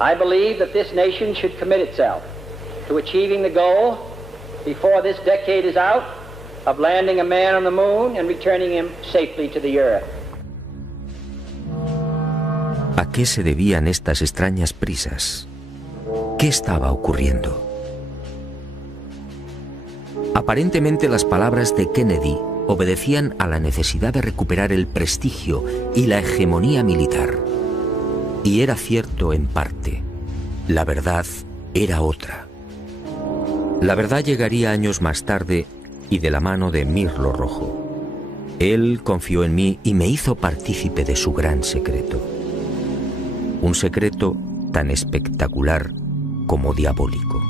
I believe that this nation should commit itself to achieving the goal, before this decade is out, of landing a man on the moon and returning him safely to the Earth. ¿A qué se debían estas extrañas prisas? ¿Qué estaba ocurriendo? Aparentemente las palabras de Kennedy obedecían a la necesidad de recuperar el prestigio y la hegemonía militar. Y era cierto en parte. La verdad era otra. La verdad llegaría años más tarde y de la mano de Mirlo Rojo. Él confió en mí y me hizo partícipe de su gran secreto. Un secreto tan espectacular como diabólico.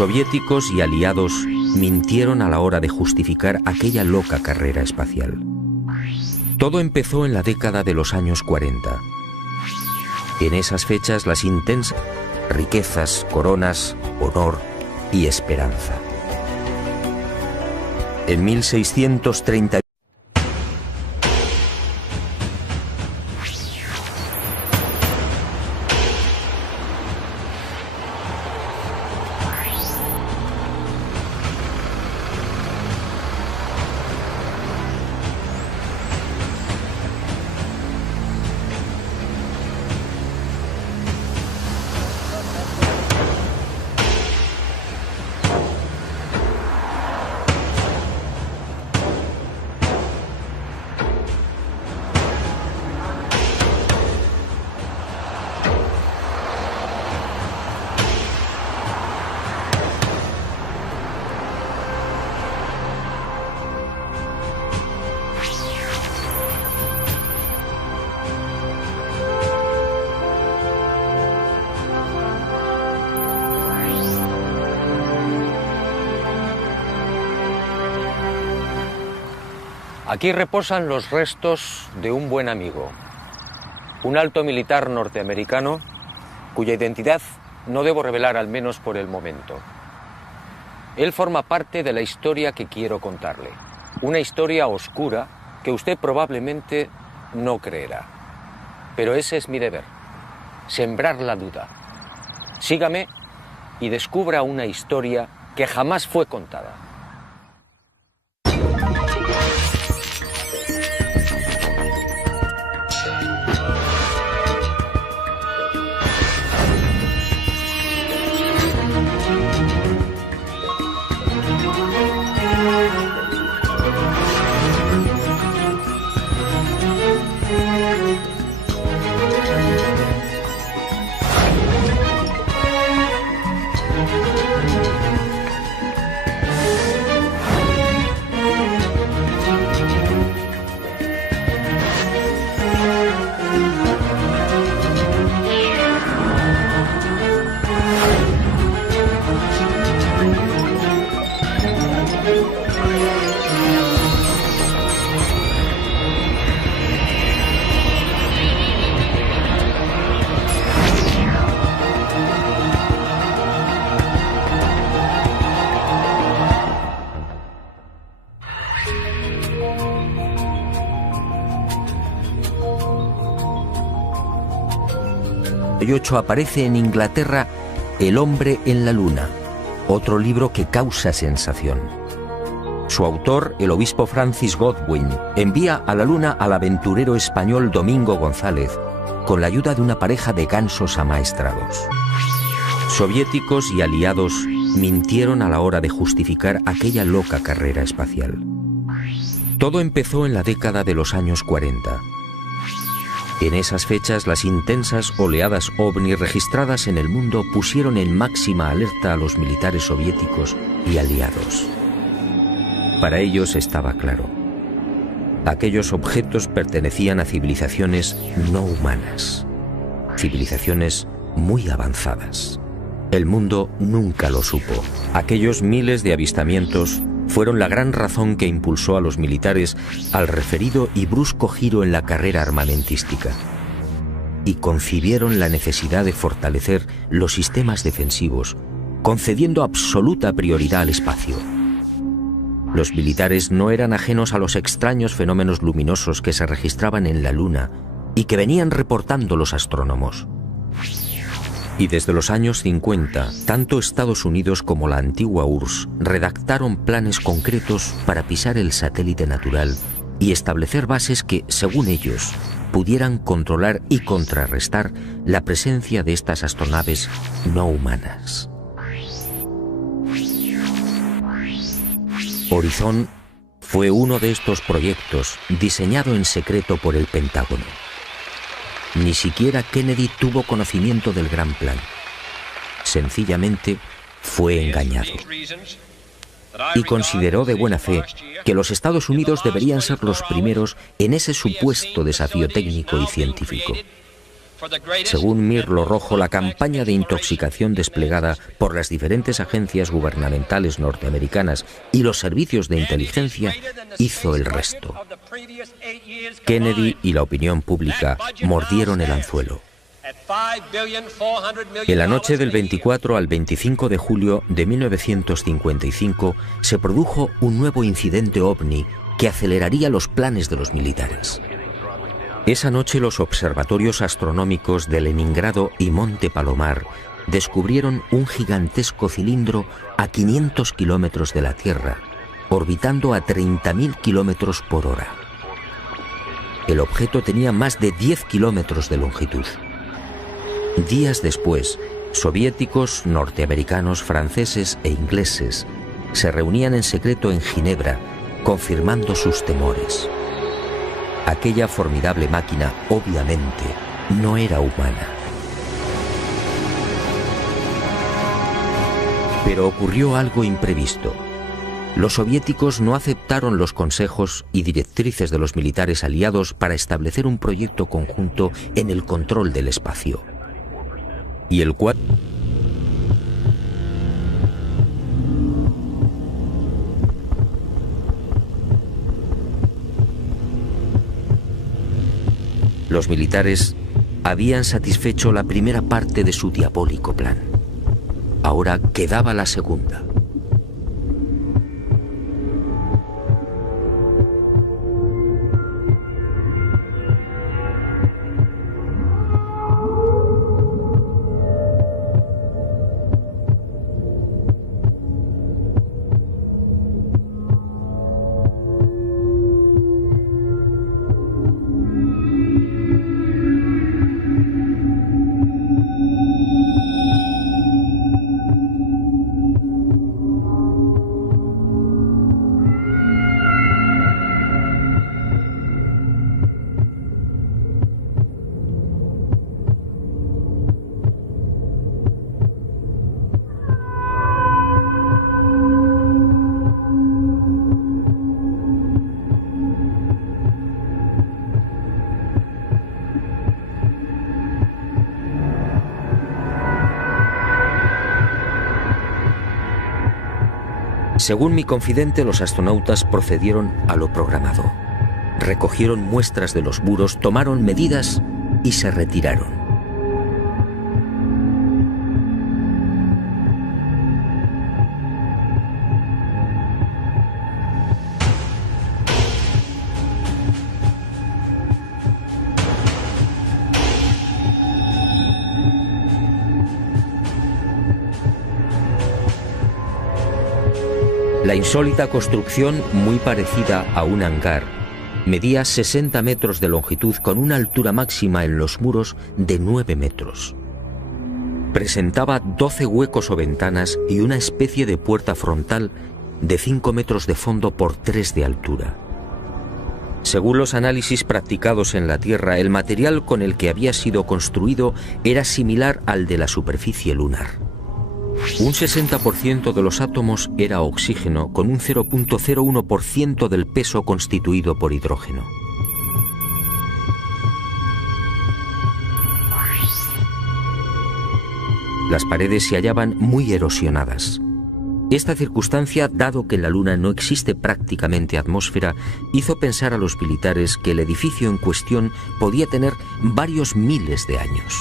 Soviéticos y aliados mintieron a la hora de justificar aquella loca carrera espacial. Todo empezó en la década de los años 40. En esas fechas las intensas riquezas, coronas, honor y esperanza. En 1630 Aquí reposan los restos de un buen amigo, un alto militar norteamericano cuya identidad no debo revelar, al menos por el momento. Él forma parte de la historia que quiero contarle, una historia oscura que usted probablemente no creerá. Pero ese es mi deber, sembrar la duda. Sígame y descubra una historia que jamás fue contada. Aparece en Inglaterra El hombre en la luna, otro libro que causa sensación. Su autor, el obispo Francis Godwin, envía a la luna al aventurero español Domingo González con la ayuda de una pareja de gansos amaestrados. Soviéticos y aliados mintieron a la hora de justificar aquella loca carrera espacial. Todo empezó en la década de los años 40. En esas fechas, las intensas oleadas ovni registradas en el mundo pusieron en máxima alerta a los militares soviéticos y aliados. Para ellos estaba claro: aquellos objetos pertenecían a civilizaciones no humanas, civilizaciones muy avanzadas. El mundo nunca lo supo. Aquellos miles de avistamientos fueron la gran razón que impulsó a los militares al referido y brusco giro en la carrera armamentística. Y concibieron la necesidad de fortalecer los sistemas defensivos, concediendo absoluta prioridad al espacio. Los militares no eran ajenos a los extraños fenómenos luminosos que se registraban en la Luna y que venían reportando los astrónomos. Y desde los años 50, tanto Estados Unidos como la antigua URSS redactaron planes concretos para pisar el satélite natural y establecer bases que, según ellos, pudieran controlar y contrarrestar la presencia de estas astronaves no humanas. Horizon fue uno de estos proyectos diseñado en secreto por el Pentágono. Ni siquiera Kennedy tuvo conocimiento del gran plan. Sencillamente fue engañado. Y consideró de buena fe que los Estados Unidos deberían ser los primeros en ese supuesto desafío técnico y científico. Según Mirlo Rojo, la campaña de intoxicación desplegada por las diferentes agencias gubernamentales norteamericanas y los servicios de inteligencia hizo el resto. Kennedy y la opinión pública mordieron el anzuelo. En la noche del 24 al 25 de julio de 1955 se produjo un nuevo incidente ovni que aceleraría los planes de los militares. Esa noche los observatorios astronómicos de Leningrado y Monte Palomar descubrieron un gigantesco cilindro a 500 kilómetros de la Tierra, orbitando a 30.000 kilómetros por hora. El objeto tenía más de 10 kilómetros de longitud. Días después, soviéticos, norteamericanos, franceses e ingleses se reunían en secreto en Ginebra, confirmando sus temores. Aquella formidable máquina, obviamente, no era humana. Pero ocurrió algo imprevisto. Los soviéticos no aceptaron los consejos y directrices de los militares aliados para establecer un proyecto conjunto en el control del espacio. Y el cual... Los militares habían satisfecho la primera parte de su diabólico plan. Ahora quedaba la segunda. Según mi confidente, los astronautas procedieron a lo programado. Recogieron muestras de los muros, tomaron medidas y se retiraron. La insólita construcción, muy parecida a un hangar, medía 60 metros de longitud con una altura máxima en los muros de 9 metros. Presentaba 12 huecos o ventanas y una especie de puerta frontal de 5 metros de fondo por 3 de altura. Según los análisis practicados en la Tierra, el material con el que había sido construido era similar al de la superficie lunar. Un 60% de los átomos era oxígeno, con un 0.01% del peso constituido por hidrógeno. Las paredes se hallaban muy erosionadas. Esta circunstancia, dado que en la Luna no existe prácticamente atmósfera, hizo pensar a los militares que el edificio en cuestión podía tener varios miles de años.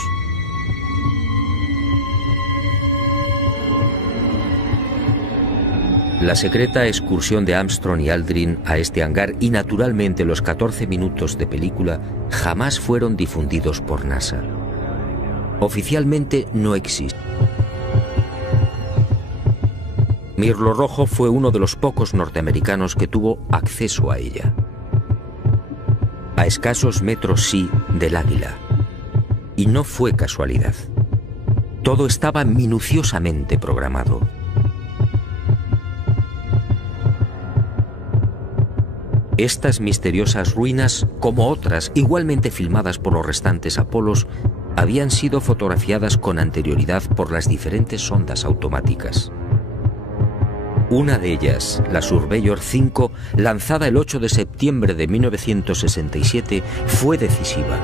La secreta excursión de Armstrong y Aldrin a este hangar y naturalmente los 14 minutos de película jamás fueron difundidos por NASA. Oficialmente no existe. Mirlo Rojo fue uno de los pocos norteamericanos que tuvo acceso a ella. A escasos metros sí del Águila. Y no fue casualidad. Todo estaba minuciosamente programado. Estas misteriosas ruinas, como otras igualmente filmadas por los restantes Apolos, habían sido fotografiadas con anterioridad por las diferentes sondas automáticas. Una de ellas, la Surveyor 5, lanzada el 8 de septiembre de 1967, fue decisiva.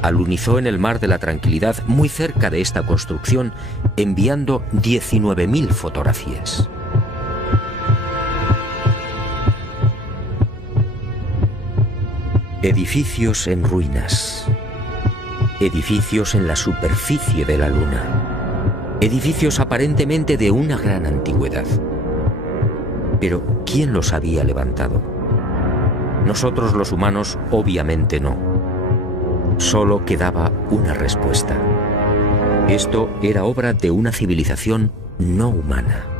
Alunizó en el Mar de la Tranquilidad, muy cerca de esta construcción, enviando 19.000 fotografías. Edificios en ruinas. Edificios en la superficie de la Luna. Edificios aparentemente de una gran antigüedad. Pero, ¿quién los había levantado? Nosotros los humanos, obviamente no. Solo quedaba una respuesta. Esto era obra de una civilización no humana.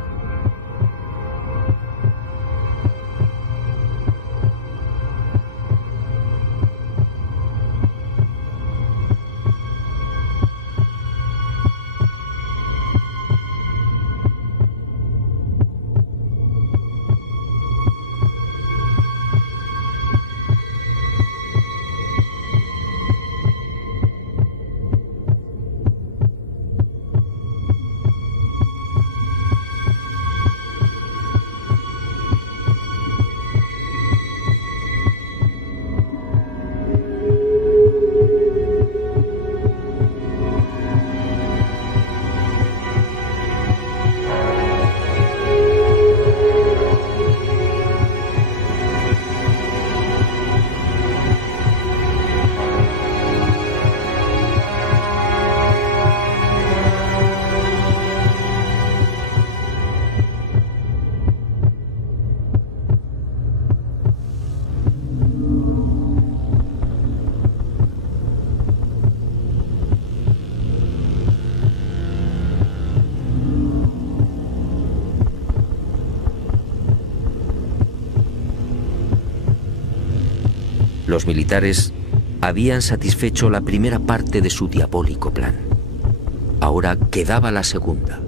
Los militares habían satisfecho la primera parte de su diabólico plan. Ahora quedaba la segunda.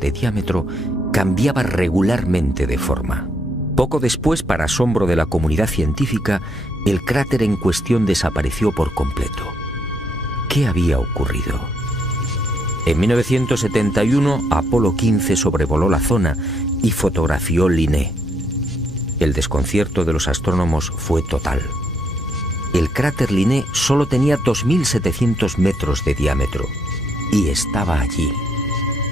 De diámetro, cambiaba regularmente de forma. Poco después, para asombro de la comunidad científica, el cráter en cuestión desapareció por completo. ¿Qué había ocurrido? En 1971, Apolo 15 sobrevoló la zona y fotografió Linné. El desconcierto de los astrónomos fue total. El cráter Linné solo tenía 2.700 metros de diámetro y estaba allí.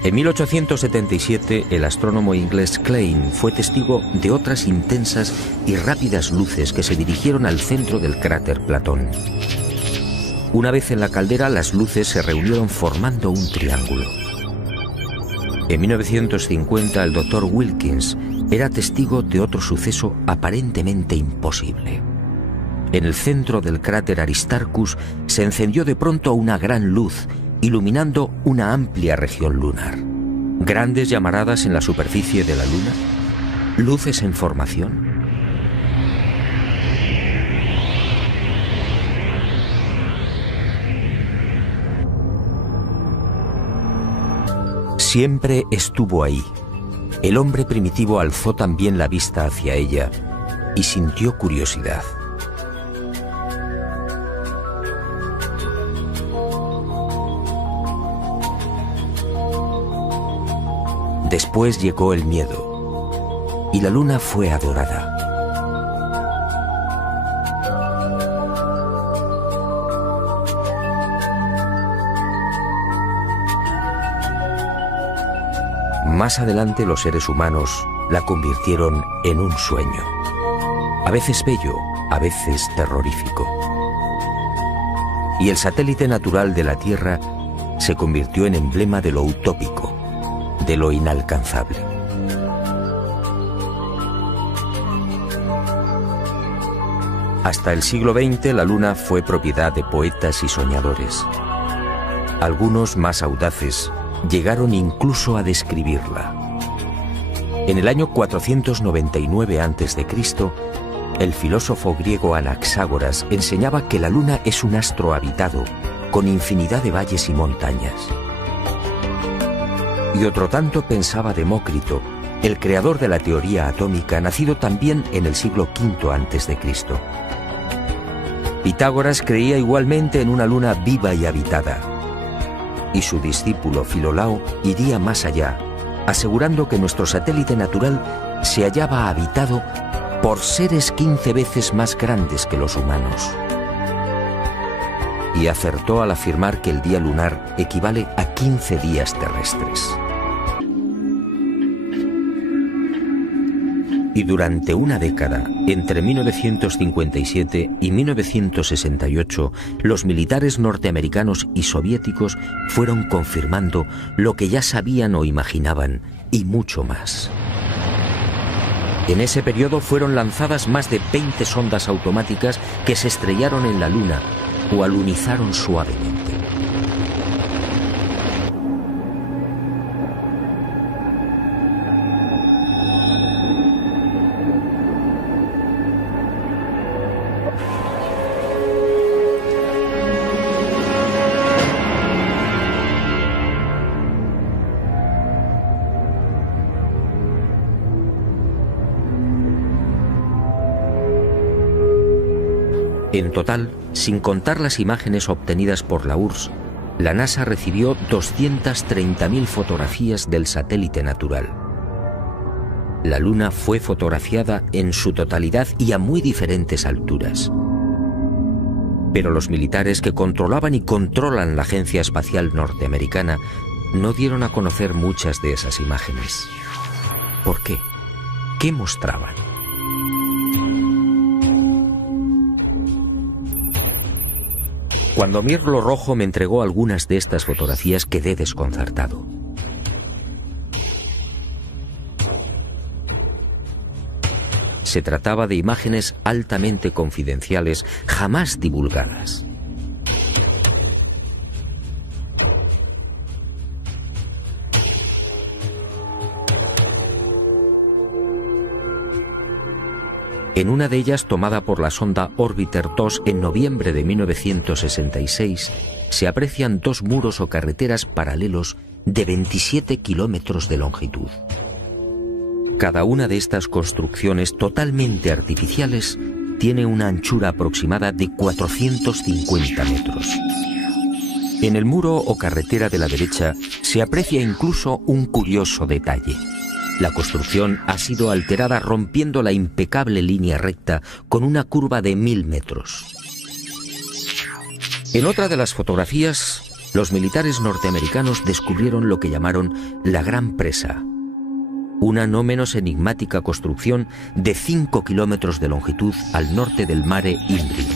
En 1877, el astrónomo inglés Klein fue testigo de otras intensas y rápidas luces que se dirigieron al centro del cráter Platón. Una vez en la caldera, las luces se reunieron formando un triángulo. En 1950, el Dr. Wilkins era testigo de otro suceso aparentemente imposible. En el centro del cráter Aristarchus se encendió de pronto una gran luz, iluminando una amplia región lunar. Grandes llamaradas en la superficie de la Luna, luces en formación. Siempre estuvo ahí. El hombre primitivo alzó también la vista hacia ella y sintió curiosidad. Después llegó el miedo, y la luna fue adorada. Más adelante los seres humanos la convirtieron en un sueño, a veces bello, a veces terrorífico. Y el satélite natural de la Tierra se convirtió en emblema de lo utópico, de lo inalcanzable. Hasta el siglo XX la Luna fue propiedad de poetas y soñadores. Algunos más audaces llegaron incluso a describirla. En el año 499 a.C., el filósofo griego Anaxágoras enseñaba que la Luna es un astro habitado, con infinidad de valles y montañas. Y otro tanto pensaba Demócrito, el creador de la teoría atómica, nacido también en el siglo V a.C. Pitágoras creía igualmente en una luna viva y habitada. Y su discípulo Filolao iría más allá, asegurando que nuestro satélite natural se hallaba habitado por seres 15 veces más grandes que los humanos. Y acertó al afirmar que el día lunar equivale a 15 días terrestres. Y durante una década, entre 1957 y 1968, los militares norteamericanos y soviéticos fueron confirmando lo que ya sabían o imaginaban, y mucho más. En ese periodo fueron lanzadas más de 20 sondas automáticas que se estrellaron en la Luna o alunizaron suavemente. En total, sin contar las imágenes obtenidas por la URSS, la NASA recibió 230.000 fotografías del satélite natural. La Luna fue fotografiada en su totalidad y a muy diferentes alturas. Pero los militares que controlaban y controlan la Agencia Espacial Norteamericana no dieron a conocer muchas de esas imágenes. ¿Por qué? ¿Qué mostraban? Cuando Mirlo Rojo me entregó algunas de estas fotografías, quedé desconcertado. Se trataba de imágenes altamente confidenciales, jamás divulgadas. En una de ellas, tomada por la sonda Orbiter 2 en noviembre de 1966, se aprecian dos muros o carreteras paralelos de 27 kilómetros de longitud. Cada una de estas construcciones totalmente artificiales tiene una anchura aproximada de 450 metros. En el muro o carretera de la derecha se aprecia incluso un curioso detalle. La construcción ha sido alterada rompiendo la impecable línea recta con una curva de 1000 metros. En otra de las fotografías, los militares norteamericanos descubrieron lo que llamaron la Gran Presa, una no menos enigmática construcción de 5 kilómetros de longitud al norte del Mare Imbrium.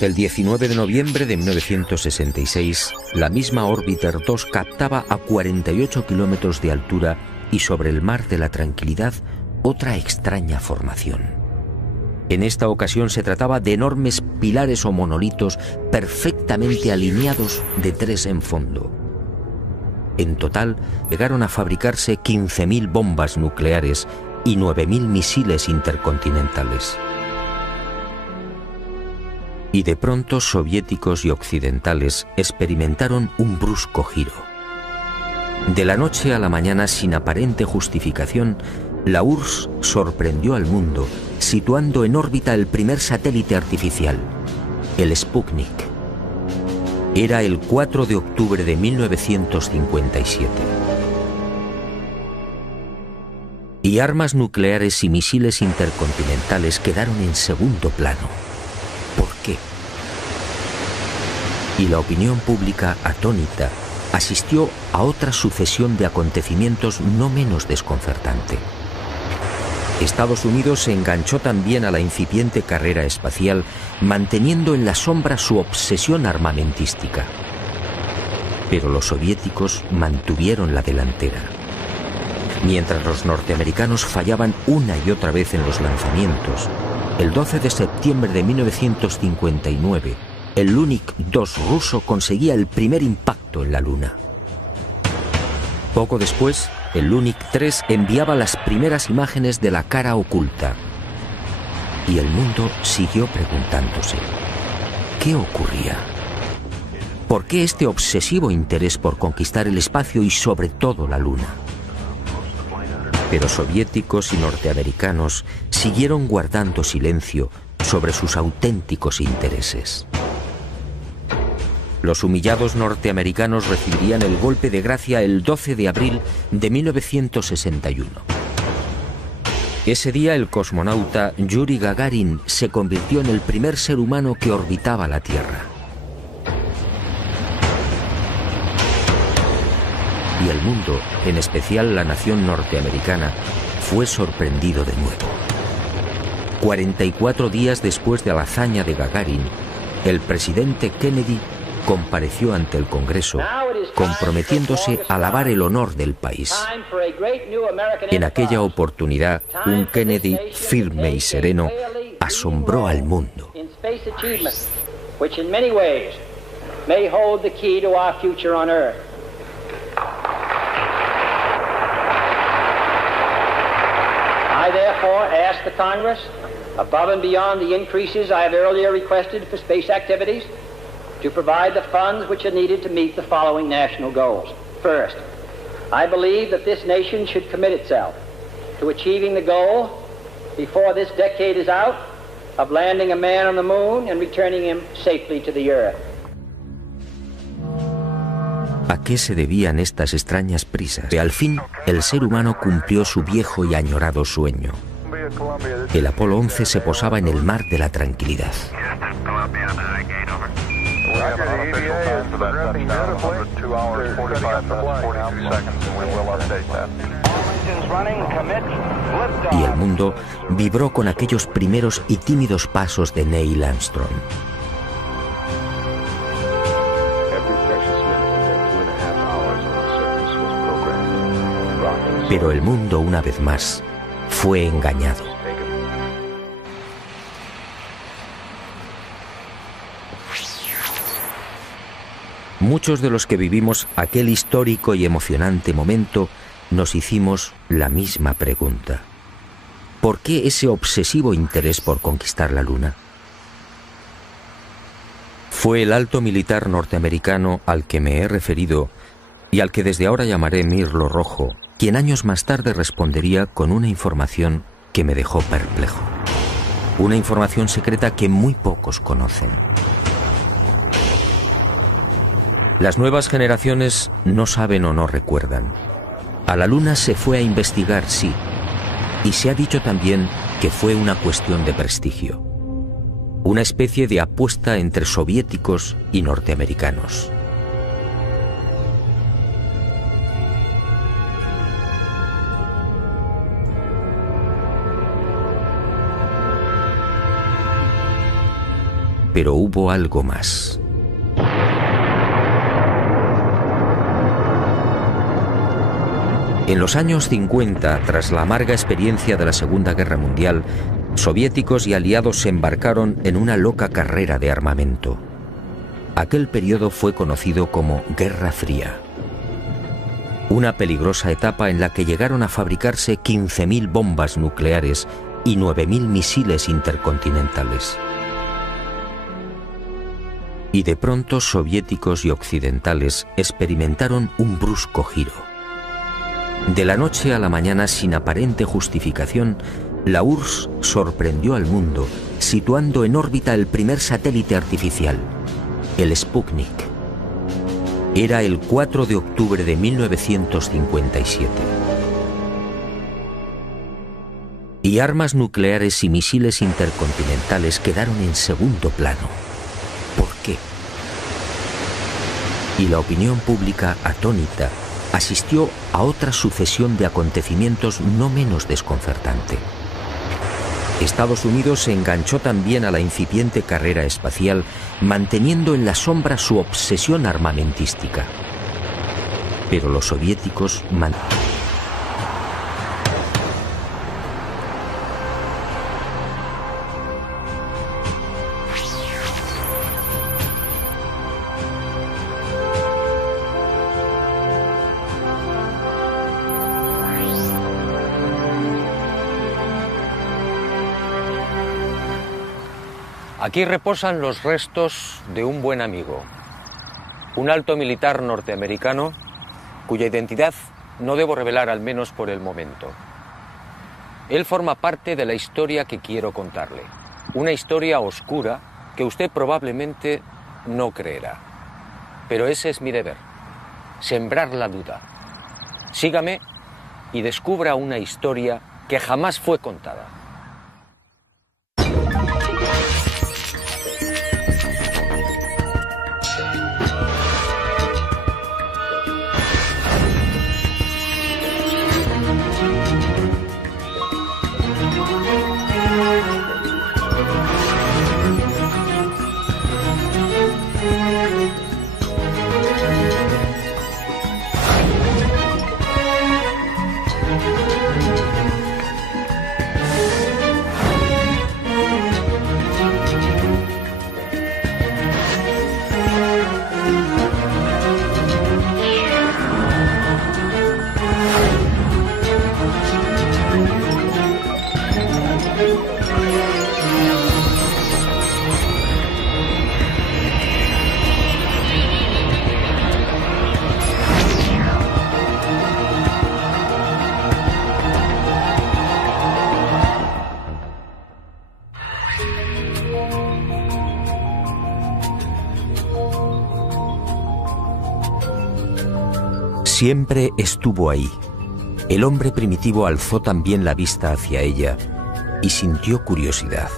El 19 de noviembre de 1966, la misma Orbiter 2 captaba a 48 kilómetros de altura y sobre el Mar de la Tranquilidad otra extraña formación. En esta ocasión se trataba de enormes pilares o monolitos perfectamente alineados de 3 en fondo. En total, llegaron a fabricarse 15.000 bombas nucleares y 9.000 misiles intercontinentales. Y de pronto soviéticos y occidentales experimentaron un brusco giro. De la noche a la mañana, sin aparente justificación, la URSS sorprendió al mundo situando en órbita el primer satélite artificial, el Sputnik. Era el 4 de octubre de 1957. Y armas nucleares y misiles intercontinentales quedaron en segundo plano. ¿Por qué? Y la opinión pública, atónita, asistió a otra sucesión de acontecimientos no menos desconcertante. Estados Unidos se enganchó también a la incipiente carrera espacial, manteniendo en la sombra su obsesión armamentística. Pero los soviéticos mantuvieron la delantera. Mientras los norteamericanos fallaban una y otra vez en los lanzamientos, el 12 de septiembre de 1959, el Lunik 2 ruso conseguía el primer impacto en la Luna. Poco después, el Lunik 3 enviaba las primeras imágenes de la cara oculta. Y el mundo siguió preguntándose, ¿qué ocurría? ¿Por qué este obsesivo interés por conquistar el espacio y sobre todo la Luna? Pero soviéticos y norteamericanos siguieron guardando silencio sobre sus auténticos intereses. Los humillados norteamericanos recibirían el golpe de gracia el 12 de abril de 1961. Ese día el cosmonauta Yuri Gagarin se convirtió en el primer ser humano que orbitaba la Tierra. Y el mundo, en especial la nación norteamericana, fue sorprendido de nuevo. 44 días después de la hazaña de Gagarin, el presidente Kennedy compareció ante el Congreso, comprometiéndose a lavar el honor del país. En aquella oportunidad, un Kennedy firme y sereno asombró al mundo. I therefore ask the Congress, above and beyond the increases I have earlier requested for space activities, to provide the funds which are needed to meet the following national goals. First, I believe that this nation should commit itself to achieving the goal, before this decade is out, of landing a man on the moon and returning him safely to the Earth. ¿A qué se debían estas extrañas prisas? Que al fin el ser humano cumplió su viejo y añorado sueño. El Apolo 11 se posaba en el Mar de la Tranquilidad. Y el mundo vibró con aquellos primeros y tímidos pasos de Neil Armstrong. Pero el mundo, una vez más, fue engañado. Muchos de los que vivimos aquel histórico y emocionante momento nos hicimos la misma pregunta. ¿Por qué ese obsesivo interés por conquistar la Luna? Fue el alto militar norteamericano al que me he referido y al que desde ahora llamaré Mirlo Rojo, quien años más tarde respondería con una información que me dejó perplejo. Una información secreta que muy pocos conocen. Las nuevas generaciones no saben o no recuerdan. A la Luna se fue a investigar, sí, y se ha dicho también que fue una cuestión de prestigio. Una especie de apuesta entre soviéticos y norteamericanos. Pero hubo algo más. En los años 50, tras la amarga experiencia de la Segunda Guerra Mundial, soviéticos y aliados se embarcaron en una loca carrera de armamento. Aquel periodo fue conocido como Guerra Fría. Una peligrosa etapa en la que llegaron a fabricarse 15.000 bombas nucleares y 9.000 misiles intercontinentales. Y de pronto soviéticos y occidentales experimentaron un brusco giro. De la noche a la mañana, sin aparente justificación, la URSS sorprendió al mundo, situando en órbita el primer satélite artificial, el Sputnik. Era el 4 de octubre de 1957. Y armas nucleares y misiles intercontinentales quedaron en segundo plano. ¿Por qué? Y la opinión pública, atónita, asistió a otra sucesión de acontecimientos no menos desconcertante. Estados Unidos se enganchó también a la incipiente carrera espacial, manteniendo en la sombra su obsesión armamentística. Pero los soviéticos Aquí reposan los restos de un buen amigo, un alto militar norteamericano cuya identidad no debo revelar, al menos por el momento. Él forma parte de la historia que quiero contarle, una historia oscura que usted probablemente no creerá. Pero ese es mi deber, sembrar la duda. Sígame y descubra una historia que jamás fue contada. Siempre estuvo ahí. El hombre primitivo alzó también la vista hacia ella y sintió curiosidad.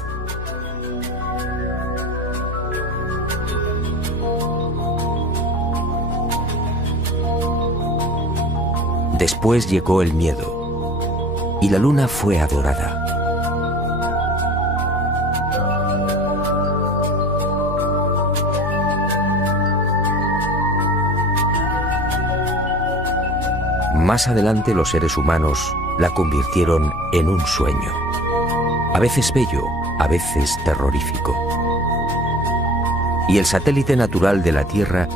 Después llegó el miedo y la luna fue adorada. Más adelante los seres humanos la convirtieron en un sueño, a veces bello, a veces terrorífico. Y el satélite natural de la Tierra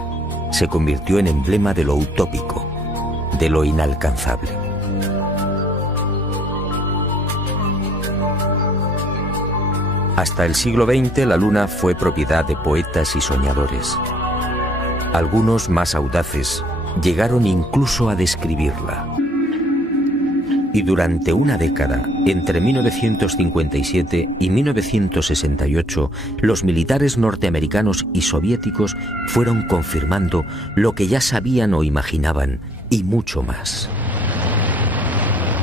se convirtió en emblema de lo utópico, de lo inalcanzable. Hasta el siglo XX la Luna fue propiedad de poetas y soñadores. Algunos más audaces llegaron incluso a describirla. Y durante una década, entre 1957 y 1968, los militares norteamericanos y soviéticos fueron confirmando lo que ya sabían o imaginaban, y mucho más.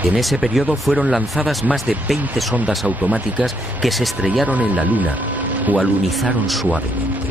En ese periodo fueron lanzadas más de 20 sondas automáticas que se estrellaron en la Luna o alunizaron suavemente.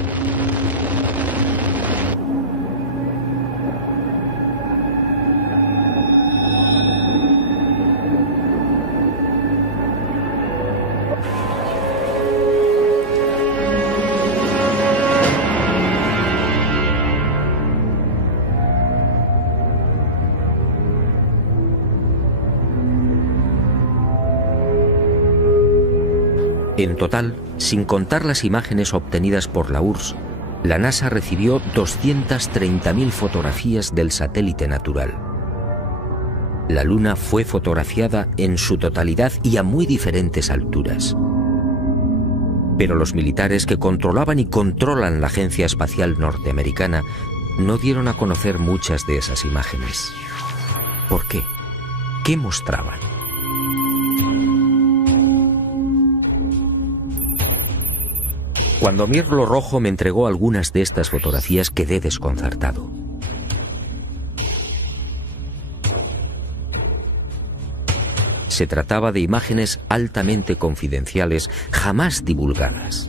En total, sin contar las imágenes obtenidas por la URSS, la NASA recibió 230.000 fotografías del satélite natural. La Luna fue fotografiada en su totalidad y a muy diferentes alturas. Pero los militares que controlaban y controlan la Agencia Espacial Norteamericana no dieron a conocer muchas de esas imágenes. ¿Por qué? ¿Qué mostraban? Cuando Mirlo Rojo me entregó algunas de estas fotografías, quedé desconcertado. Se trataba de imágenes altamente confidenciales, jamás divulgadas.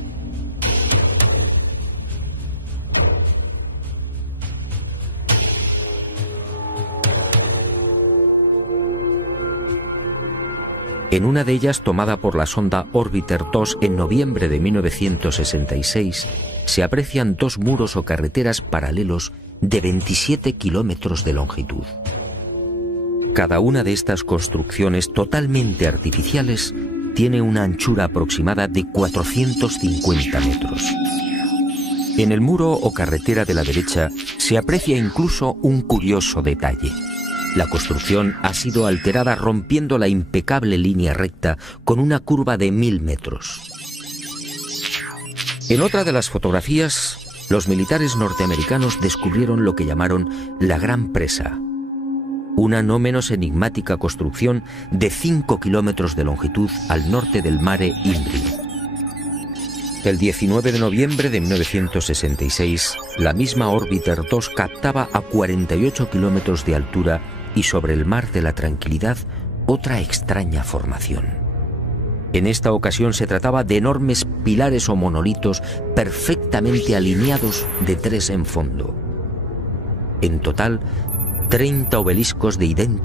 En una de ellas, tomada por la sonda Orbiter 2 en noviembre de 1966, se aprecian dos muros o carreteras paralelos de 27 kilómetros de longitud. Cada una de estas construcciones totalmente artificiales tiene una anchura aproximada de 450 metros. En el muro o carretera de la derecha se aprecia incluso un curioso detalle. La construcción ha sido alterada rompiendo la impecable línea recta con una curva de 1000 metros. En otra de las fotografías, los militares norteamericanos descubrieron lo que llamaron la Gran Presa, una no menos enigmática construcción de 5 kilómetros de longitud al norte del Mare Imbrium. El 19 de noviembre de 1966, la misma Orbiter 2 captaba a 48 kilómetros de altura y sobre el Mar de la Tranquilidad otra extraña formación. En esta ocasión se trataba de enormes pilares o monolitos perfectamente alineados de 3 en fondo. En total, 30 obeliscos de idéntica